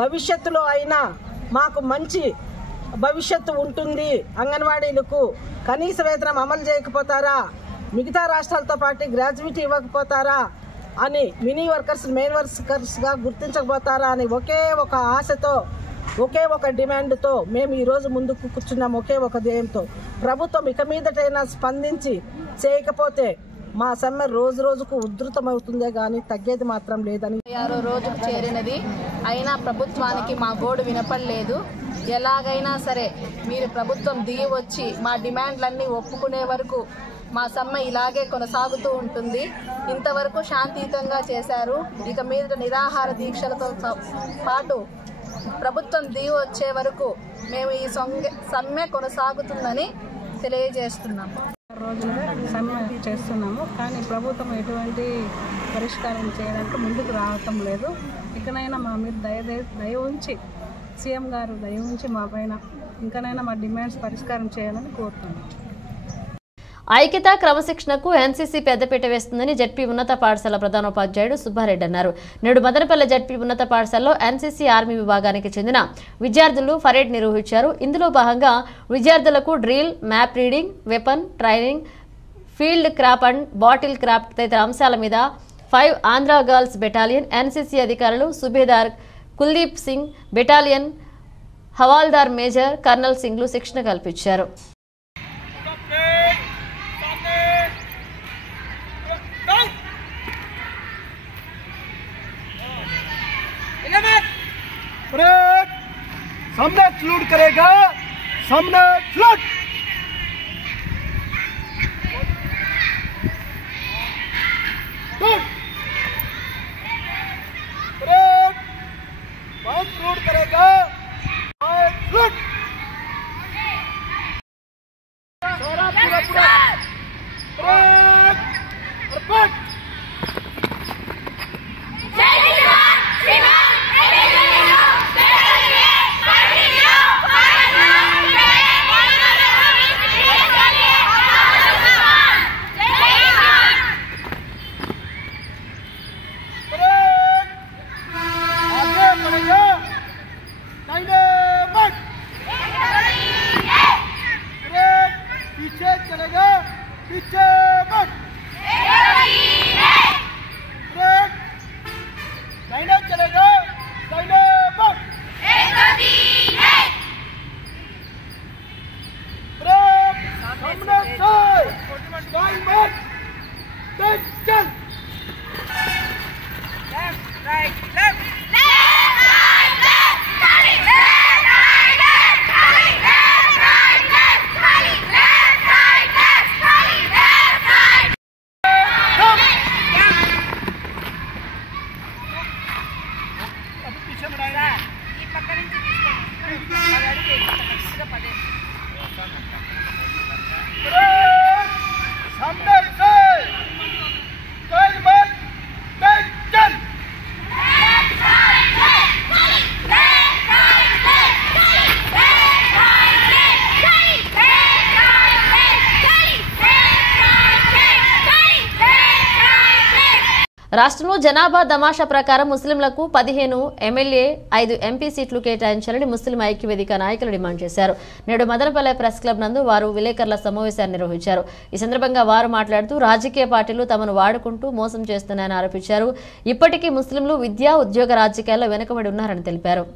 భవిష్యత్తులో అయినా మాకు మంచి భవిష్యత్తు ఉంటుంది, అంగన్వాడీలకు కనీస వేతనం అమలు చేయకపోతారా, మిగతా రాష్ట్రాలతో పాటు గ్రాడ్యుయేట్ ఇవ్వకపోతారా అని, మినీ వర్కర్స్ మెయిన్ వర్కర్స్గా గుర్తించకపోతారా అని ఒకే ఒక ఆశతో, ఒకే ఒక డిమాండ్తో మేము ఈరోజు ముందుకు కూర్చున్నాం. ఒకే ఒక ధ్యేయంతో ప్రభుత్వం ఇక మీదటైనా స్పందించి చేయకపోతే మా సమ్మె రోజు రోజుకు ఉధృతమవుతుందే కానీ తగ్గేది మాత్రం లేదని. 6వ రోజుకు చేరినది, అయినా ప్రభుత్వానికి మా గోడు వినపడలేదు. ఎలాగైనా సరే మీరు ప్రభుత్వం దిగి వచ్చి మా డిమాండ్లన్నీ ఒప్పుకునే వరకు మా సమ్మె ఇలాగే కొనసాగుతూ ఉంటుంది. ఇంతవరకు శాంతియుతంగా చేశారు. ఇక మీద నిరాహార దీక్షలతో పాటు ప్రభుత్వం దిగి వచ్చే వరకు మేము ఈ సమ్మె కొనసాగుతుందని తెలియజేస్తున్నాము. రోజులుగా సమ్మె చేస్తున్నాము, కానీ ప్రభుత్వం ఎటువంటి పరిష్కారం చేయడానికి ముందుకు రావటం లేదు. ఇకనైనా మా మీద దయ ఉంచి, సీఎం గారు దయ ఉంచి మా పైన ఇంకనైనా మా డిమాండ్స్ పరిష్కారం చేయాలని కోరుతున్నాం. ఐక్యత క్రమశిక్షణకు ఎన్సీసీ పెద్దపీట వేస్తుందని జడ్పీ ఉన్నత పాఠశాల ప్రధానోపాధ్యాయుడు సుబ్బారెడ్డి అన్నారు. నేడు మదనపల్లె జడ్పీ ఉన్నత పాఠశాలలో ఎన్సీసీ ఆర్మీ విభాగానికి చెందిన విద్యార్థులు పరేడ్ నిర్వహించారు. ఇందులో భాగంగా విద్యార్థులకు drill, map reading, weapon training, field craft and battle craft తదితర అంశాల మీద 5 ఆంధ్ర గర్ల్స్ బెటాలియన్ ఎన్సీసీ అధికారులు సుబేదార్ కుల్దీప్ సింగ్, బెటాలియన్ హవాల్దార్ మేజర్ కర్నల్ సింగ్లు శిక్షణ కల్పించారు. सामने फ्लूट करेगा, सामने फ्लूट फ्लूट करेगा, फ्लूट पूरा पूरा पूरा రాష్ట్రంలో జనాభా దమాషా ప్రకారం ముస్లింలకు 15 ఎమ్మెల్యే 5 ఎంపీ సీట్లు కేటాయించాలని ముస్లిం ఐక్యవేదిక నాయకులు డిమాండ్ చేశారు. నేడు మదనపల్లె ప్రెస్ క్లబ్ నందు వారు విలేకరుల సమావేశాన్ని నిర్వహించారు. ఈ సందర్భంగా వారు మాట్లాడుతూ రాజకీయ పార్టీలు తమను వాడుకుంటూ మోసం చేస్తున్నాయని ఆరోపించారు. ఇప్పటికీ ముస్లింలు విద్యా, ఉద్యోగ, రాజకీయాల్లో వెనుకబడి ఉన్నారని తెలిపారు.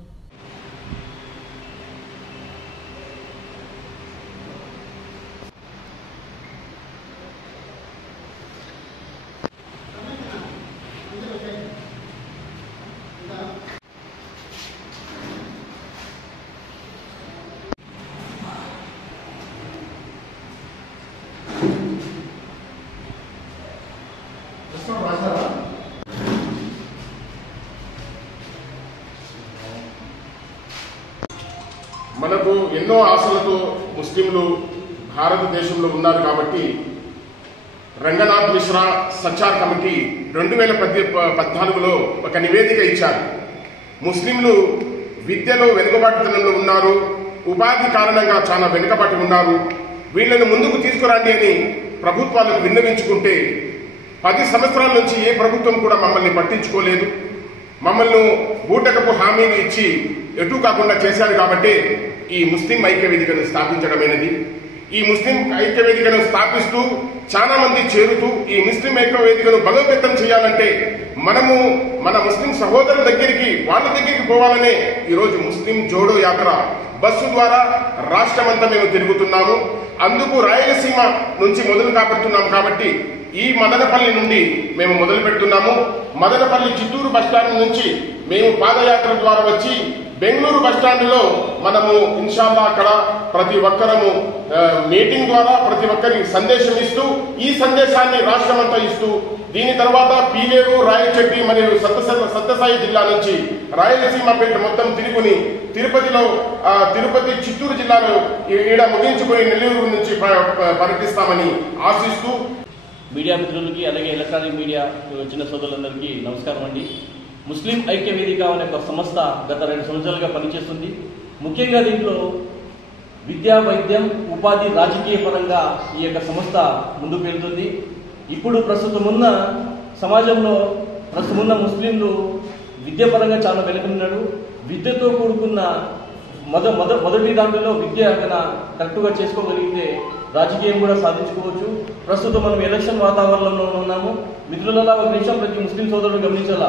మనకు ఎన్నో ఆశలతో ముస్లింలు భారతదేశంలో ఉన్నారు కాబట్టి రంగనాథ్ మిశ్రా సచార్ కమిటీ 2014లో ఒక నివేదిక ఇచ్చారు. ముస్లింలు విద్యలో వెనుకబాటుతనంలో ఉన్నారు, ఉపాధి కారణంగా చాలా వెనుకబాటు ఉన్నారు, వీళ్లను ముందుకు తీసుకురండి అని ప్రభుత్వాలకు విన్నవించుకుంటే 10 సంవత్సరాల నుంచి ఏ ప్రభుత్వం కూడా మమ్మల్ని పట్టించుకోలేదు. మమ్మల్ని బూటకపు హామీలు ఇచ్చి ఎటు కాకుండా చేశారు కాబట్టి ఈ ముస్లిం ఐక్యవేదికను స్థాపించడమైనది. ఈ ముస్లిం ఐక్యవేదికను స్థాపిస్తూ చాలా మంది చేరుతూ ఈ ముస్లిం ఐక్యవేదికను బలోపేతం చేయాలంటే మనము మన ముస్లిం సహోదరుల దగ్గరికి వాళ్ళ దగ్గరికి పోవాలనే ఈరోజు ముస్లిం జోడో యాత్ర బస్సు ద్వారా రాష్ట్రమంతా మేము తిరుగుతున్నాము. అందుకు రాయలసీమ నుంచి మొదలు కాబడుతున్నాం కాబట్టి ఈ మదనపల్లి నుండి మేము మొదలు పెడుతున్నాము. మదనపల్లి చిత్తూరు బస్టాండ్ నుంచి మేము పాదయాత్ర ద్వారా వచ్చి బెంగళూరు బస్టాండ్లో మనము ఇన్షాల్లా అక్కడ ప్రతి ఒక్కరము మీటింగ్ ద్వారా ప్రతి ఒక్కరికి సందేశం ఇస్తూ ఈ సందేశాన్ని రాష్ట్రమంతా ఇస్తూ దీని తర్వాత పీలేరు, రాయచెట్టి మరియు సత్యసాయి జిల్లా నుంచి రాయలసీమ పేట మొత్తం తిరుగుని తిరుపతి చిత్తూరు జిల్లాలో ఈడ ముగించుకుని నెల్లూరు నుంచి పర్యటిస్తామని ఆశిస్తూ మీడియా మిత్రులకి అలాగే ఎలక్ట్రానిక్ మీడియా చిన్న సోదరులందరికీ నమస్కారం అండి. ముస్లిం ఐక్య వేదిక అనే ఒక సంస్థ గత 2 సంవత్సరాలుగా పనిచేస్తుంది. ముఖ్యంగా దీంట్లో విద్యా, వైద్యం, ఉపాధి, రాజకీయ పరంగా ఈ యొక్క సంస్థ ముందుకు వెళ్తుంది. ఇప్పుడు ప్రస్తుతమున్న సమాజంలో ప్రస్తుతమున్న ముస్లింలు విద్యాపరంగా చాలా వెనుకబడినారు. విద్యతో కూడుకున్న మొదటి దాంట్లో విద్య కరెక్ట్గా చేసుకోగలిగితే రాజకీయం కూడా సాధించుకోవచ్చు. ప్రస్తుతం మనం ఎలక్షన్ వాతావరణంలో ఉన్నాము. మిత్రులలో ఒక నిమిషం ప్రతి ముస్లిం సోదరులు గమనించాలా,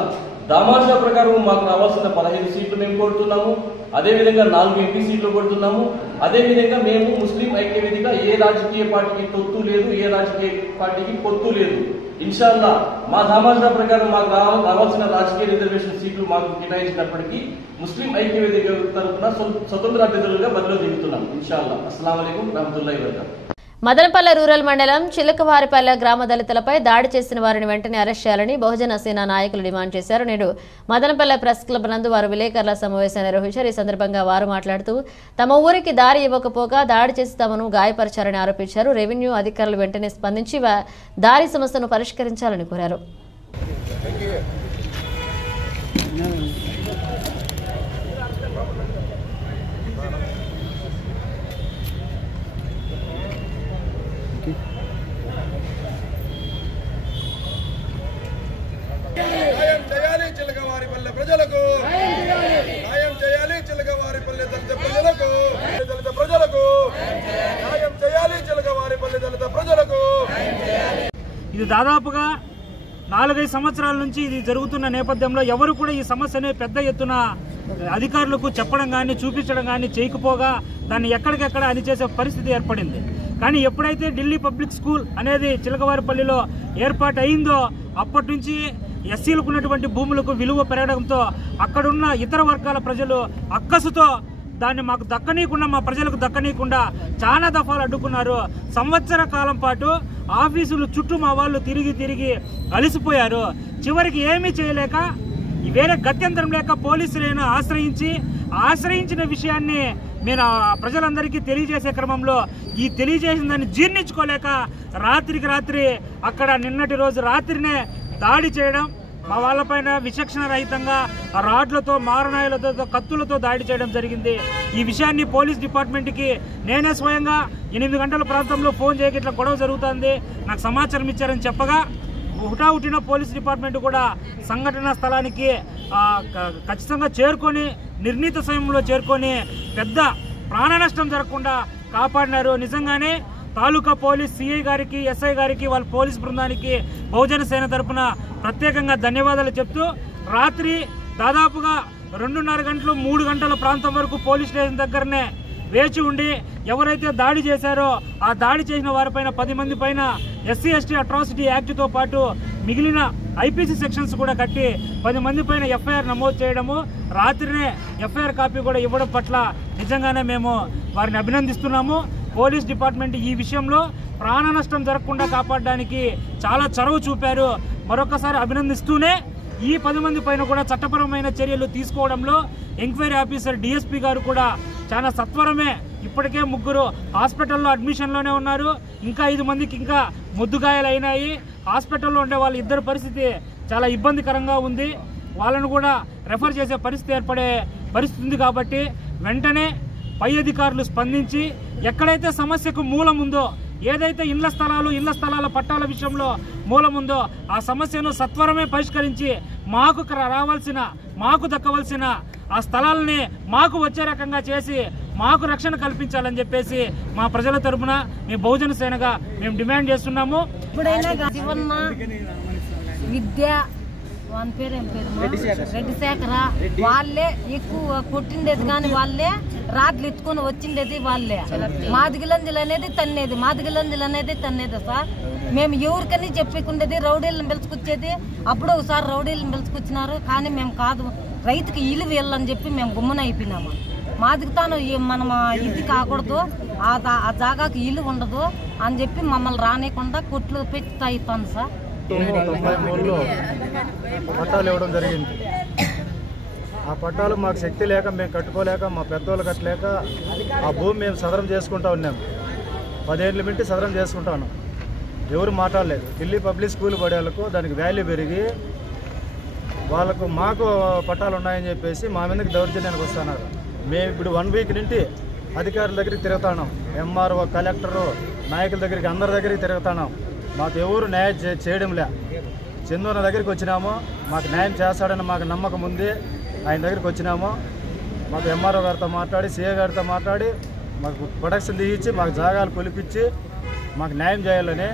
దామాషా ప్రకారం మాకు రావాల్సిన 15 సీట్లు మేము కోరుతున్నాము. అదేవిధంగా 4 ఎంపీ సీట్లు కోరుతున్నాము. అదేవిధంగా మేము ముస్లిం ఐక్యవేదిక ఏ రాజకీయ పార్టీకి తొత్తు లేదు, ఏ రాజకీయ పార్టీకి పొత్తు లేదు. ఇన్షాల్లా మా దామాషా ప్రకారం మాకు రావాల్సిన రాజకీయ రిజర్వేషన్ సీట్లు మాకు కేటాయించినప్పటికీ ముస్లిం ఐక్యవేదిక తరఫున స్వతంత్ర అభ్యర్థులుగా బదిలో దిగుతున్నాం ఇన్షాల్లా. అస్సలాము అలైకుం రహమతుల్లాహి వబరకాతుహు. మదనపల్లె రూరల్ మండలం చిలకవారిపల్లె గ్రామ దళితులపై దాడి చేసిన వారిని వెంటనే అరెస్ట్ చేయాలని బహుజన సేన నాయకులు డిమాండ్ చేశారు. నేడు మదనపల్లె ప్రెస్ క్లబ్ నందు వారు విలేకరుల సమావేశం నిర్వహించారు. ఈ సందర్భంగా వారు మాట్లాడుతూ తమ ఊరికి దారి ఇవ్వకపోగా దాడి చేసి తమను గాయపరిచారని ఆరోపించారు. రెవెన్యూ అధికారులు వెంటనే స్పందించి దారి సమస్యను పరిష్కరించాలని కోరారు. న్యాయం చేయాలి చిలకవారిపల్లె ప్రజలకు, న్యాయం చేయాలి చిలకవారిపల్లె దళిత ప్రజలకు, న్యాయం చేయాలి చిలకవారిపల్లె దళిత ప్రజలకు. ఇది దాదాపుగా 4-5 సంవత్సరాల నుంచి ఇది జరుగుతున్న నేపథ్యంలో ఎవరు కూడా ఈ సమస్యని పెద్ద ఎత్తున అధికారులకు చెప్పడం కానీ చూపించడం కానీ చేయకపోగా దాన్ని ఎక్కడికెక్కడ అణిచేసే పరిస్థితి ఏర్పడింది. కానీ ఎప్పుడైతే ఢిల్లీ పబ్లిక్ స్కూల్ అనేది చిలకవారిపల్లిలో ఏర్పాటు అయిందో అప్పటి నుంచి ఎస్సీలకు ఉన్నటువంటి భూములకు విలువ పెరగడంతో అక్కడున్న ఇతర వర్గాల ప్రజలు అక్కసుతో దాన్ని మాకు దక్కనీయకుండా, మా ప్రజలకు దక్కనీయకుండా చాలా దఫాలు అడ్డుకున్నారు. సంవత్సర కాలం పాటు ఆఫీసులు చుట్టూ మా వాళ్ళు తిరిగి అలసిపోయారు. చివరికి ఏమీ చేయలేక వేరే గత్యంతరం లేక పోలీసులను ఆశ్రయించిన విషయాన్ని నేను ప్రజలందరికీ తెలియజేసే క్రమంలో ఈ తెలియజేసిన దాన్ని జీర్ణించుకోలేక రాత్రికి రాత్రి అక్కడ నిన్నటి రోజు రాత్రినే దాడి చేయడం, మా వాళ్ళపైన విచక్షణ రహితంగా రాడ్లతో, మారణాయులతో, కత్తులతో దాడి చేయడం జరిగింది. ఈ విషయాన్ని పోలీస్ డిపార్ట్మెంట్కి నేనే స్వయంగా 8 గంటల ప్రాంతంలో ఫోన్ చేయక ఇట్లా గొడవ జరుగుతుంది నాకు సమాచారం ఇచ్చారని చెప్పగా హుటాహుటిన పోలీస్ డిపార్ట్మెంట్ కూడా సంఘటనా స్థలానికి ఖచ్చితంగా చేరుకొని నిర్ణీత సమయంలో చేరుకొని పెద్ద ప్రాణ నష్టం జరగకుండా కాపాడినారు. నిజంగానే తాలూకా పోలీస్ సిఐ గారికి, ఎస్ఐ గారికి, వాళ్ళ పోలీస్ బృందానికి బహుజన సేన తరఫున ప్రత్యేకంగా ధన్యవాదాలు చెప్తూ రాత్రి దాదాపుగా 2:30 గంటలు 3 గంటల ప్రాంతం వరకు పోలీస్ స్టేషన్ దగ్గరనే వేచి ఉండి ఎవరైతే దాడి చేశారో ఆ దాడి చేసిన వారిపైన 10 మంది పైన SC/ST అట్రాసిటీ యాక్ట్తో పాటు మిగిలిన IPC సెక్షన్స్ కూడా కట్టి 10 మంది పైన FIR నమోదు చేయడము, రాత్రినే FIR కాపీ కూడా ఇవ్వడం పట్ల నిజంగానే మేము వారిని అభినందిస్తున్నాము. పోలీస్ డిపార్ట్మెంట్ ఈ విషయంలో ప్రాణ నష్టం జరగకుండా కాపాడడానికి చాలా చొరవ చూపారు. మరొకసారి అభినందిస్తూనే ఈ 10 మంది పైన కూడా చట్టపరమైన చర్యలు తీసుకోవడంలో ఎంక్వైరీ ఆఫీసర్ DSP గారు కూడా చాలా సత్వరమే ఇప్పటికే 3 హాస్పిటల్లో అడ్మిషన్లోనే ఉన్నారు. ఇంకా 5 మందికి ఇంకా మొద్దుగాయాలు అయినాయి. హాస్పిటల్లో ఉండే వాళ్ళ ఇద్దరు పరిస్థితి చాలా ఇబ్బందికరంగా ఉంది. వాళ్ళను కూడా రెఫర్ చేసే పరిస్థితి ఏర్పడే పరిస్థితి ఉంది. కాబట్టి వెంటనే పై అధికారులు స్పందించి ఎక్కడైతే సమస్యకు మూలం ఉందో, ఏదైతే ఇళ్ల స్థలాల పట్టాల విషయంలో మూలం ఉందో ఆ సమస్యను సత్వరమే పరిష్కరించి మాకు దక్కవలసిన ఆ స్థలాలని మాకు వచ్చే రకంగా చేసి మాకు రక్షణ కల్పించాలని చెప్పేసి మా ప్రజల తరపున మీ బహుజన సేనగా మేము డిమాండ్ చేస్తున్నాము. ఇప్పుడైనా జీవన్న విద్య వాని పేరు ఏం పేరు రెడ్డి శేఖర వాళ్ళే ఎక్కువ కొట్టిండేది, కానీ వాళ్ళే రాత్రి ఎత్తుకొని వచ్చిండేది వాళ్ళే. మాదిగిలంజలు అనేది తన్నేది సార్. మేము ఎవరికని చెప్పుకుండేది రౌడీలను పిలుచుకొచ్చేది. అప్పుడు ఒకసారి రౌడీలను పిలుచుకొచ్చినారు, కానీ మేము కాదు, రైతుకి ఇల్లు వీళ్ళని చెప్పి మేము గుమ్మన అయిపోయినాము. మాదిగుతాను మనం ఇది కాకూడదు, ఆ జాగాకి ఇల్లు ఉండదు అని చెప్పి మమ్మల్ని రానియకుండా కొట్లు పెట్టి తాయిస్తాను సార్. 93లో పట్టాలు ఇవ్వడం జరిగింది. ఆ పట్టాలు మాకు శక్తి లేక మేము కట్టుకోలేక, మా పెద్దోళ్ళు కట్టలేక ఆ భూమి మేము సదరం చేసుకుంటా ఉన్నాము. 10 ఏళ్ళ మింటి సదరం చేసుకుంటా ఉన్నాం. ఎవరు మాట్లాడలేదు. ఢిల్లీ పబ్లిక్ స్కూల్ పడేళ్ళకు దానికి వాల్యూ పెరిగి మాకు పట్టాలు ఉన్నాయని చెప్పేసి మా మీదకి దౌర్జన్యానికి వస్తున్నారు. మేము ఇప్పుడు 1 వీక్ నుండి అధికారుల దగ్గరికి తిరుగుతున్నాం. ఎంఆర్ఓ, కలెక్టరు, నాయకుల దగ్గరికి, అందరి దగ్గరికి తిరుగుతున్నాం. మాకు ఎవరు న్యాయం చేయడంలే. చందూన దగ్గరికి వచ్చినాము, మాకు న్యాయం చేస్తాడని మాకు నమ్మకం ఉంది. ఆయన దగ్గరికి వచ్చినాము. మాకు ఎంఆర్ఓ గారితో మాట్లాడి, సిఏ గారితో మాట్లాడి మాకు ప్రొడక్షన్ తీయించి మాకు జాగాలు కొలిపించి మాకు న్యాయం చేయాలని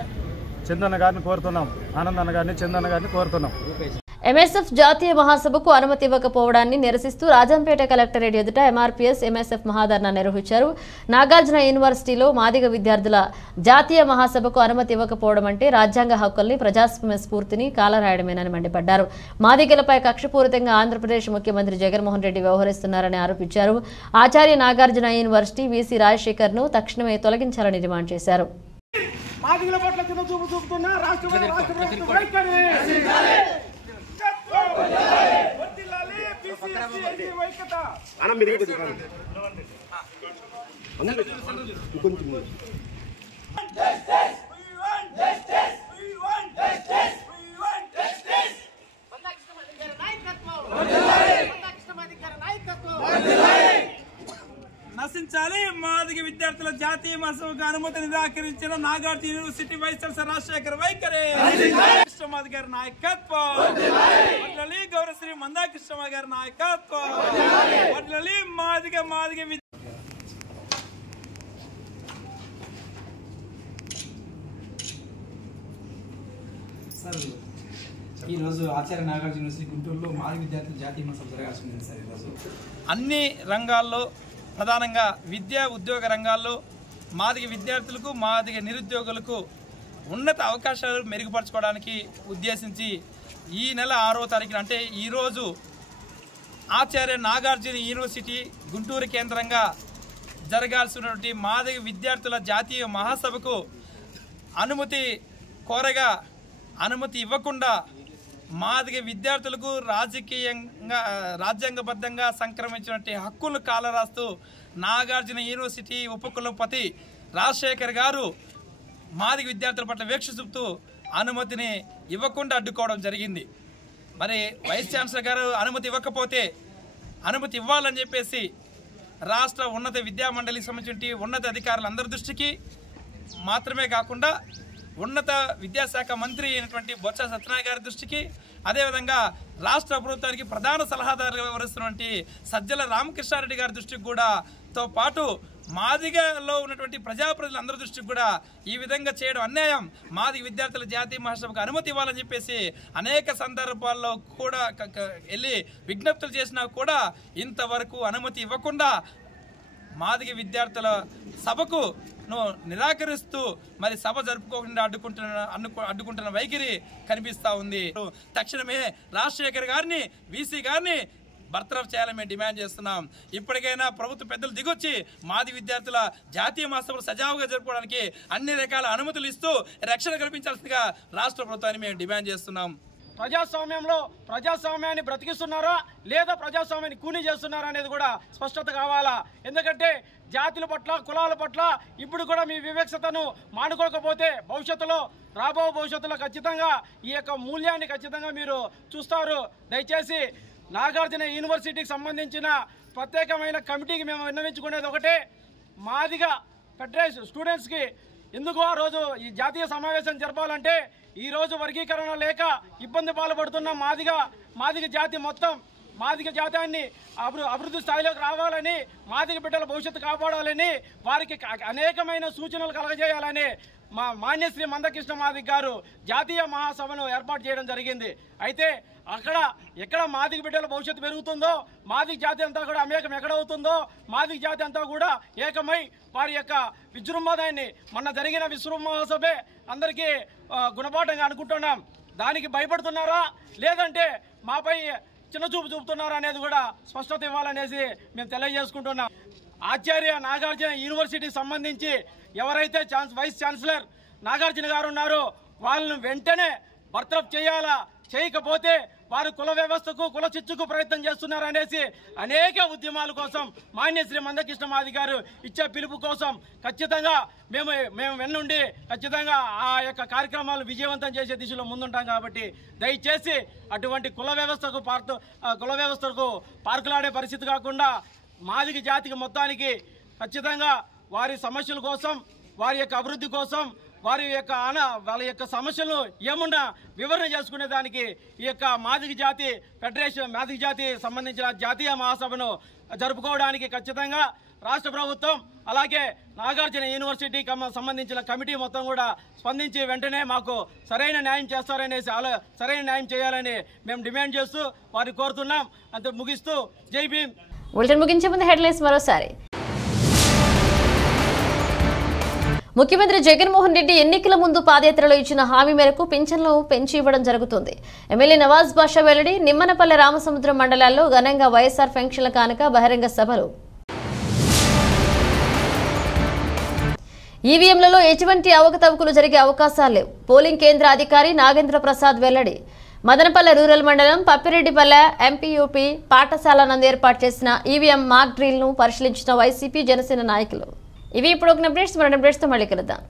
చందన్న గారిని కోరుతున్నాం. ఆనందన్న గారిని, చందన్న గారిని కోరుతున్నాం. ఎంఎస్ఎఫ్ జాతీయ మహాసభకు అనుమతి ఇవ్వకపోవడాన్ని నిరసిస్తూ రాజంపేట కలెక్టరేట్ ఎదుట ఎంఆర్పీఎస్ ఎంఎస్ఎఫ్ మహాధర్నా నిర్వహించారు. నాగార్జున యూనివర్సిటీలో మాదిగ విద్యార్థుల జాతీయ మహాసభకు అనుమతి ఇవ్వకపోవడం అంటే రాజ్యాంగ హక్కుల్ని, ప్రజాస్వామ్య స్ఫూర్తిని కాలరాయడమేనని మండిపడ్డారు. మాదిగలపై కక్షపూరితంగా ఆంధ్రప్రదేశ్ ముఖ్యమంత్రి జగన్మోహన్ రెడ్డి వ్యవహరిస్తున్నారని ఆరోపించారు. ఆచార్య నాగార్జున యూనివర్సిటీ వీసీ రాజశేఖర్ ను తక్షణమే తొలగించాలని డిమాండ్ చేశారు. నశించాలి. మాదిగ విద్యార్థుల జాతీయ మహాసభకు అనుమతి నిరాకరించిన Nagarjuna university vice chancellor Rajasekhar వైఖరి, కృష్ణమాది గారి నాయకత్వం, గౌరవశ్రీ మందా కృష్ణమాది గారి నాయకత్వం, మాదిగ సార్, ఈరోజు ఆచార్య నాగార్జున యూనివర్సిటీ గుంటూరులో మాదిగ విద్యార్థుల జాతీయ మహాసభ జరగాల్సి ఉంది సార్. ఈరోజు అన్ని రంగాల్లో, ప్రధానంగా విద్యా ఉద్యోగ రంగాల్లో మాదిగ విద్యార్థులకు, మాదిగ నిరుద్యోగులకు ఉన్నత అవకాశాలు మెరుగుపరచుకోవడానికి ఉద్దేశించి ఈ నెల 6వ తారీఖున, అంటే ఈరోజు ఆచార్య నాగార్జున యూనివర్సిటీ గుంటూరు కేంద్రంగా జరగాల్సినటువంటి మాదిగ విద్యార్థుల జాతీయ మహాసభకు అనుమతి కోరగా అనుమతి ఇవ్వకుండా మాదిగ విద్యార్థులకు రాజ్యాంగబద్ధంగా సంక్రమించినటువంటి హక్కులను కాలరాస్తూ నాగార్జున యూనివర్సిటీ ఉపకులపతి రాజశేఖర్ గారు మాదిగ విద్యార్థుల పట్ల వీక్ష చూపుతూ అనుమతిని ఇవ్వకుండా అడ్డుకోవడం జరిగింది. మరి వైస్ ఛాన్సలర్ గారు అనుమతి ఇవ్వకపోతే అనుమతి ఇవ్వాలని చెప్పేసి రాష్ట్ర ఉన్నత విద్యామండలికి సంబంధించి ఉన్నత అధికారులందరి దృష్టికి మాత్రమే కాకుండా ఉన్నత విద్యాశాఖ మంత్రి అయినటువంటి బొత్స సత్యనారాయణ గారి దృష్టికి, అదేవిధంగా రాష్ట్ర ప్రభుత్వానికి ప్రధాన సలహాదారుగా వ్యవహరిస్తున్నటువంటి సజ్జల రామకృష్ణారెడ్డి గారి దృష్టికి కూడా తో పాటు మాదిగలో ఉన్నటువంటి ప్రజాప్రతినిధులందరి దృష్టికి కూడా ఈ విధంగా చేయడం అన్యాయం. మాదిగ విద్యార్థుల జాతీయ మహాసభకు అనుమతి ఇవ్వాలని చెప్పేసి అనేక సందర్భాల్లో కూడా వెళ్ళి విజ్ఞప్తులు చేసినా కూడా ఇంతవరకు అనుమతి ఇవ్వకుండా మాదిగ విద్యార్థుల సభకు నిరాకరిస్తూ మరి సభ జరుపుకోకుండా అడ్డుకుంటున్న వైఖరి కనిపిస్తూ ఉంది. తక్షణమే రాజశేఖర్ గారిని, వీసీ గారిని బర్తరఫ్ చేయాలని మేము డిమాండ్ చేస్తున్నాం. ఇప్పటికైనా ప్రభుత్వ పెద్దలు దిగొచ్చి మాదిగ విద్యార్థుల జాతీయ మహాసభలు సజావుగా జరుపుకోవడానికి అన్ని రకాల అనుమతులు ఇస్తూ రక్షణ కల్పించాల్సిందిగా రాష్ట్ర ప్రభుత్వాన్ని మేము డిమాండ్ చేస్తున్నాం. ప్రజాస్వామ్యంలో ప్రజాస్వామ్యాన్ని బ్రతికిస్తున్నారా లేదా ప్రజాస్వామ్యాన్ని కూనీ చేస్తున్నారా అనేది కూడా స్పష్టత కావాలా. ఎందుకంటే జాతుల పట్ల కులాల పట్ల ఇప్పుడు కూడా మీ వివక్షతను మానుకోకపోతే రాబో భవిష్యత్తులో ఖచ్చితంగా ఈ యొక్క మూల్యాన్ని ఖచ్చితంగా మీరు చూస్తారు. దయచేసి నాగార్జున యూనివర్సిటీకి సంబంధించిన ప్రత్యేకమైన కమిటీకి మేము విన్నవించుకునేది ఒకటే, మాదిగ ఫెడరేషన్ స్టూడెంట్స్కి ఎందుకు ఆ రోజు ఈ జాతీయ సమావేశం జరపాలంటే ఈ రోజు వర్గీకరణ లేక ఇబ్బంది పాల్పడుతున్న మాదిగ జాతి మొత్తం మాదిగ జాతాన్ని అభివృద్ధి స్థాయిలోకి రావాలని, మాదిగ బిడ్డల భవిష్యత్తు కాపాడాలని, వారికి అనేకమైన సూచనలు కలగజేయాలని మా మాన్యశ్రీ మందకృష్ణ మాదిగ గారు జాతీయ మహాసభను ఏర్పాటు చేయడం జరిగింది. అయితే ఎక్కడ మాదిగ బిడ్డల భవిష్యత్తు పెరుగుతుందో, మాదిగ జాతి అంతా కూడా అమేకం ఎక్కడవుతుందో, మాదిగ జాతి అంతా కూడా ఏకమై వారి యొక్క విజృంభణాన్ని మొన్న జరిగిన విశ్వమహాసభే అందరికీ గుణపాఠంగా అనుకుంటున్నాం. దానికి భయపడుతున్నారా లేదంటే మాపై చిన్నచూపు చూపుతున్నారా అనేది కూడా స్పష్టత ఇవ్వాలనేసి మేము తెలియజేసుకుంటున్నాం. ఆచార్య నాగార్జున యూనివర్సిటీకి సంబంధించి ఎవరైతే వైస్ ఛాన్సలర్ నాగార్జున గారు ఉన్నారో వాళ్ళను వెంటనే బర్తరఫ్ చేయాలా, చేయకపోతే వారు కుల వ్యవస్థకు కుల చిచ్చుకు ప్రయత్నం చేస్తున్నారనేసి అనేక ఉద్యమాల కోసం మాన్యశ్రీ మందకృష్ణ మాదిగ గారు ఇచ్చే పిలుపు కోసం ఖచ్చితంగా మేము వెన్నుండి ఖచ్చితంగా ఆ యొక్క కార్యక్రమాలు విజయవంతం చేసే దిశలో ముందుంటాం. కాబట్టి దయచేసి అటువంటి కుల వ్యవస్థకు పార్కులాడే పరిస్థితి కాకుండా మాదిగ జాతికి మొత్తానికి ఖచ్చితంగా వారి సమస్యల కోసం, వారి యొక్క అభివృద్ధి కోసం, వాళ్ళ యొక్క సమస్యలను ఏమున్నా వివరణ చేసుకునే దానికి ఈ యొక్క మాదిగ జాతి ఫెడరేషన్ మాదిగ జాతి సంబంధించిన జాతీయ మహాసభను జరుపుకోవడానికి ఖచ్చితంగా రాష్ట్ర ప్రభుత్వం అలాగే నాగార్జున యూనివర్సిటీకి సంబంధించిన కమిటీ మొత్తం కూడా స్పందించి వెంటనే మాకు సరైన న్యాయం చేస్తారనేసి సరైన న్యాయం చేయాలని మేము డిమాండ్ చేస్తూ వారిని కోరుతున్నాం. అంతే ముగిస్తూ జై భీమ్. బులెటిన్ ముగించే ముందు హెడ్లైన్స్ మరోసారి. ముఖ్యమంత్రి జగన్మోహన్ రెడ్డి ఎన్నికల ముందు పాదయాత్రలో ఇచ్చిన హామీ మేరకు పింఛన్లు పెంచి ఇవ్వడం జరుగుతుంది. ఎమ్మెల్యే నవాజ్ బాషా వెల్లడి. నిమ్మనపల్లె రామసముద్రం మండలాల్లో ఘనంగా వైఎస్ఆర్ పెన్షన్ల కానుక బహిరంగ సభలు. ఈవీఎంలలో ఎటువంటి అవకతవకలు జరిగే అవకాశాలు లేవు. పోలింగ్ కేంద్ర అధికారి నాగేంద్ర ప్రసాద్ వెల్లడి. మదనపల్లె రూరల్ మండలం పప్పిరెడ్డిపల్లె ఎంపీయూపీ పాఠశాల నందు ఏర్పాటు చేసిన ఈవీఎం మాక్ డ్రిల్ ను పరిశీలించిన వైసీపీ జనసేన నాయకులు. ఇవి ఇప్పుడు ఒక అప్డేట్స్. మరో అప్డేట్స్ తో మళ్ళీ కలుద్దాం.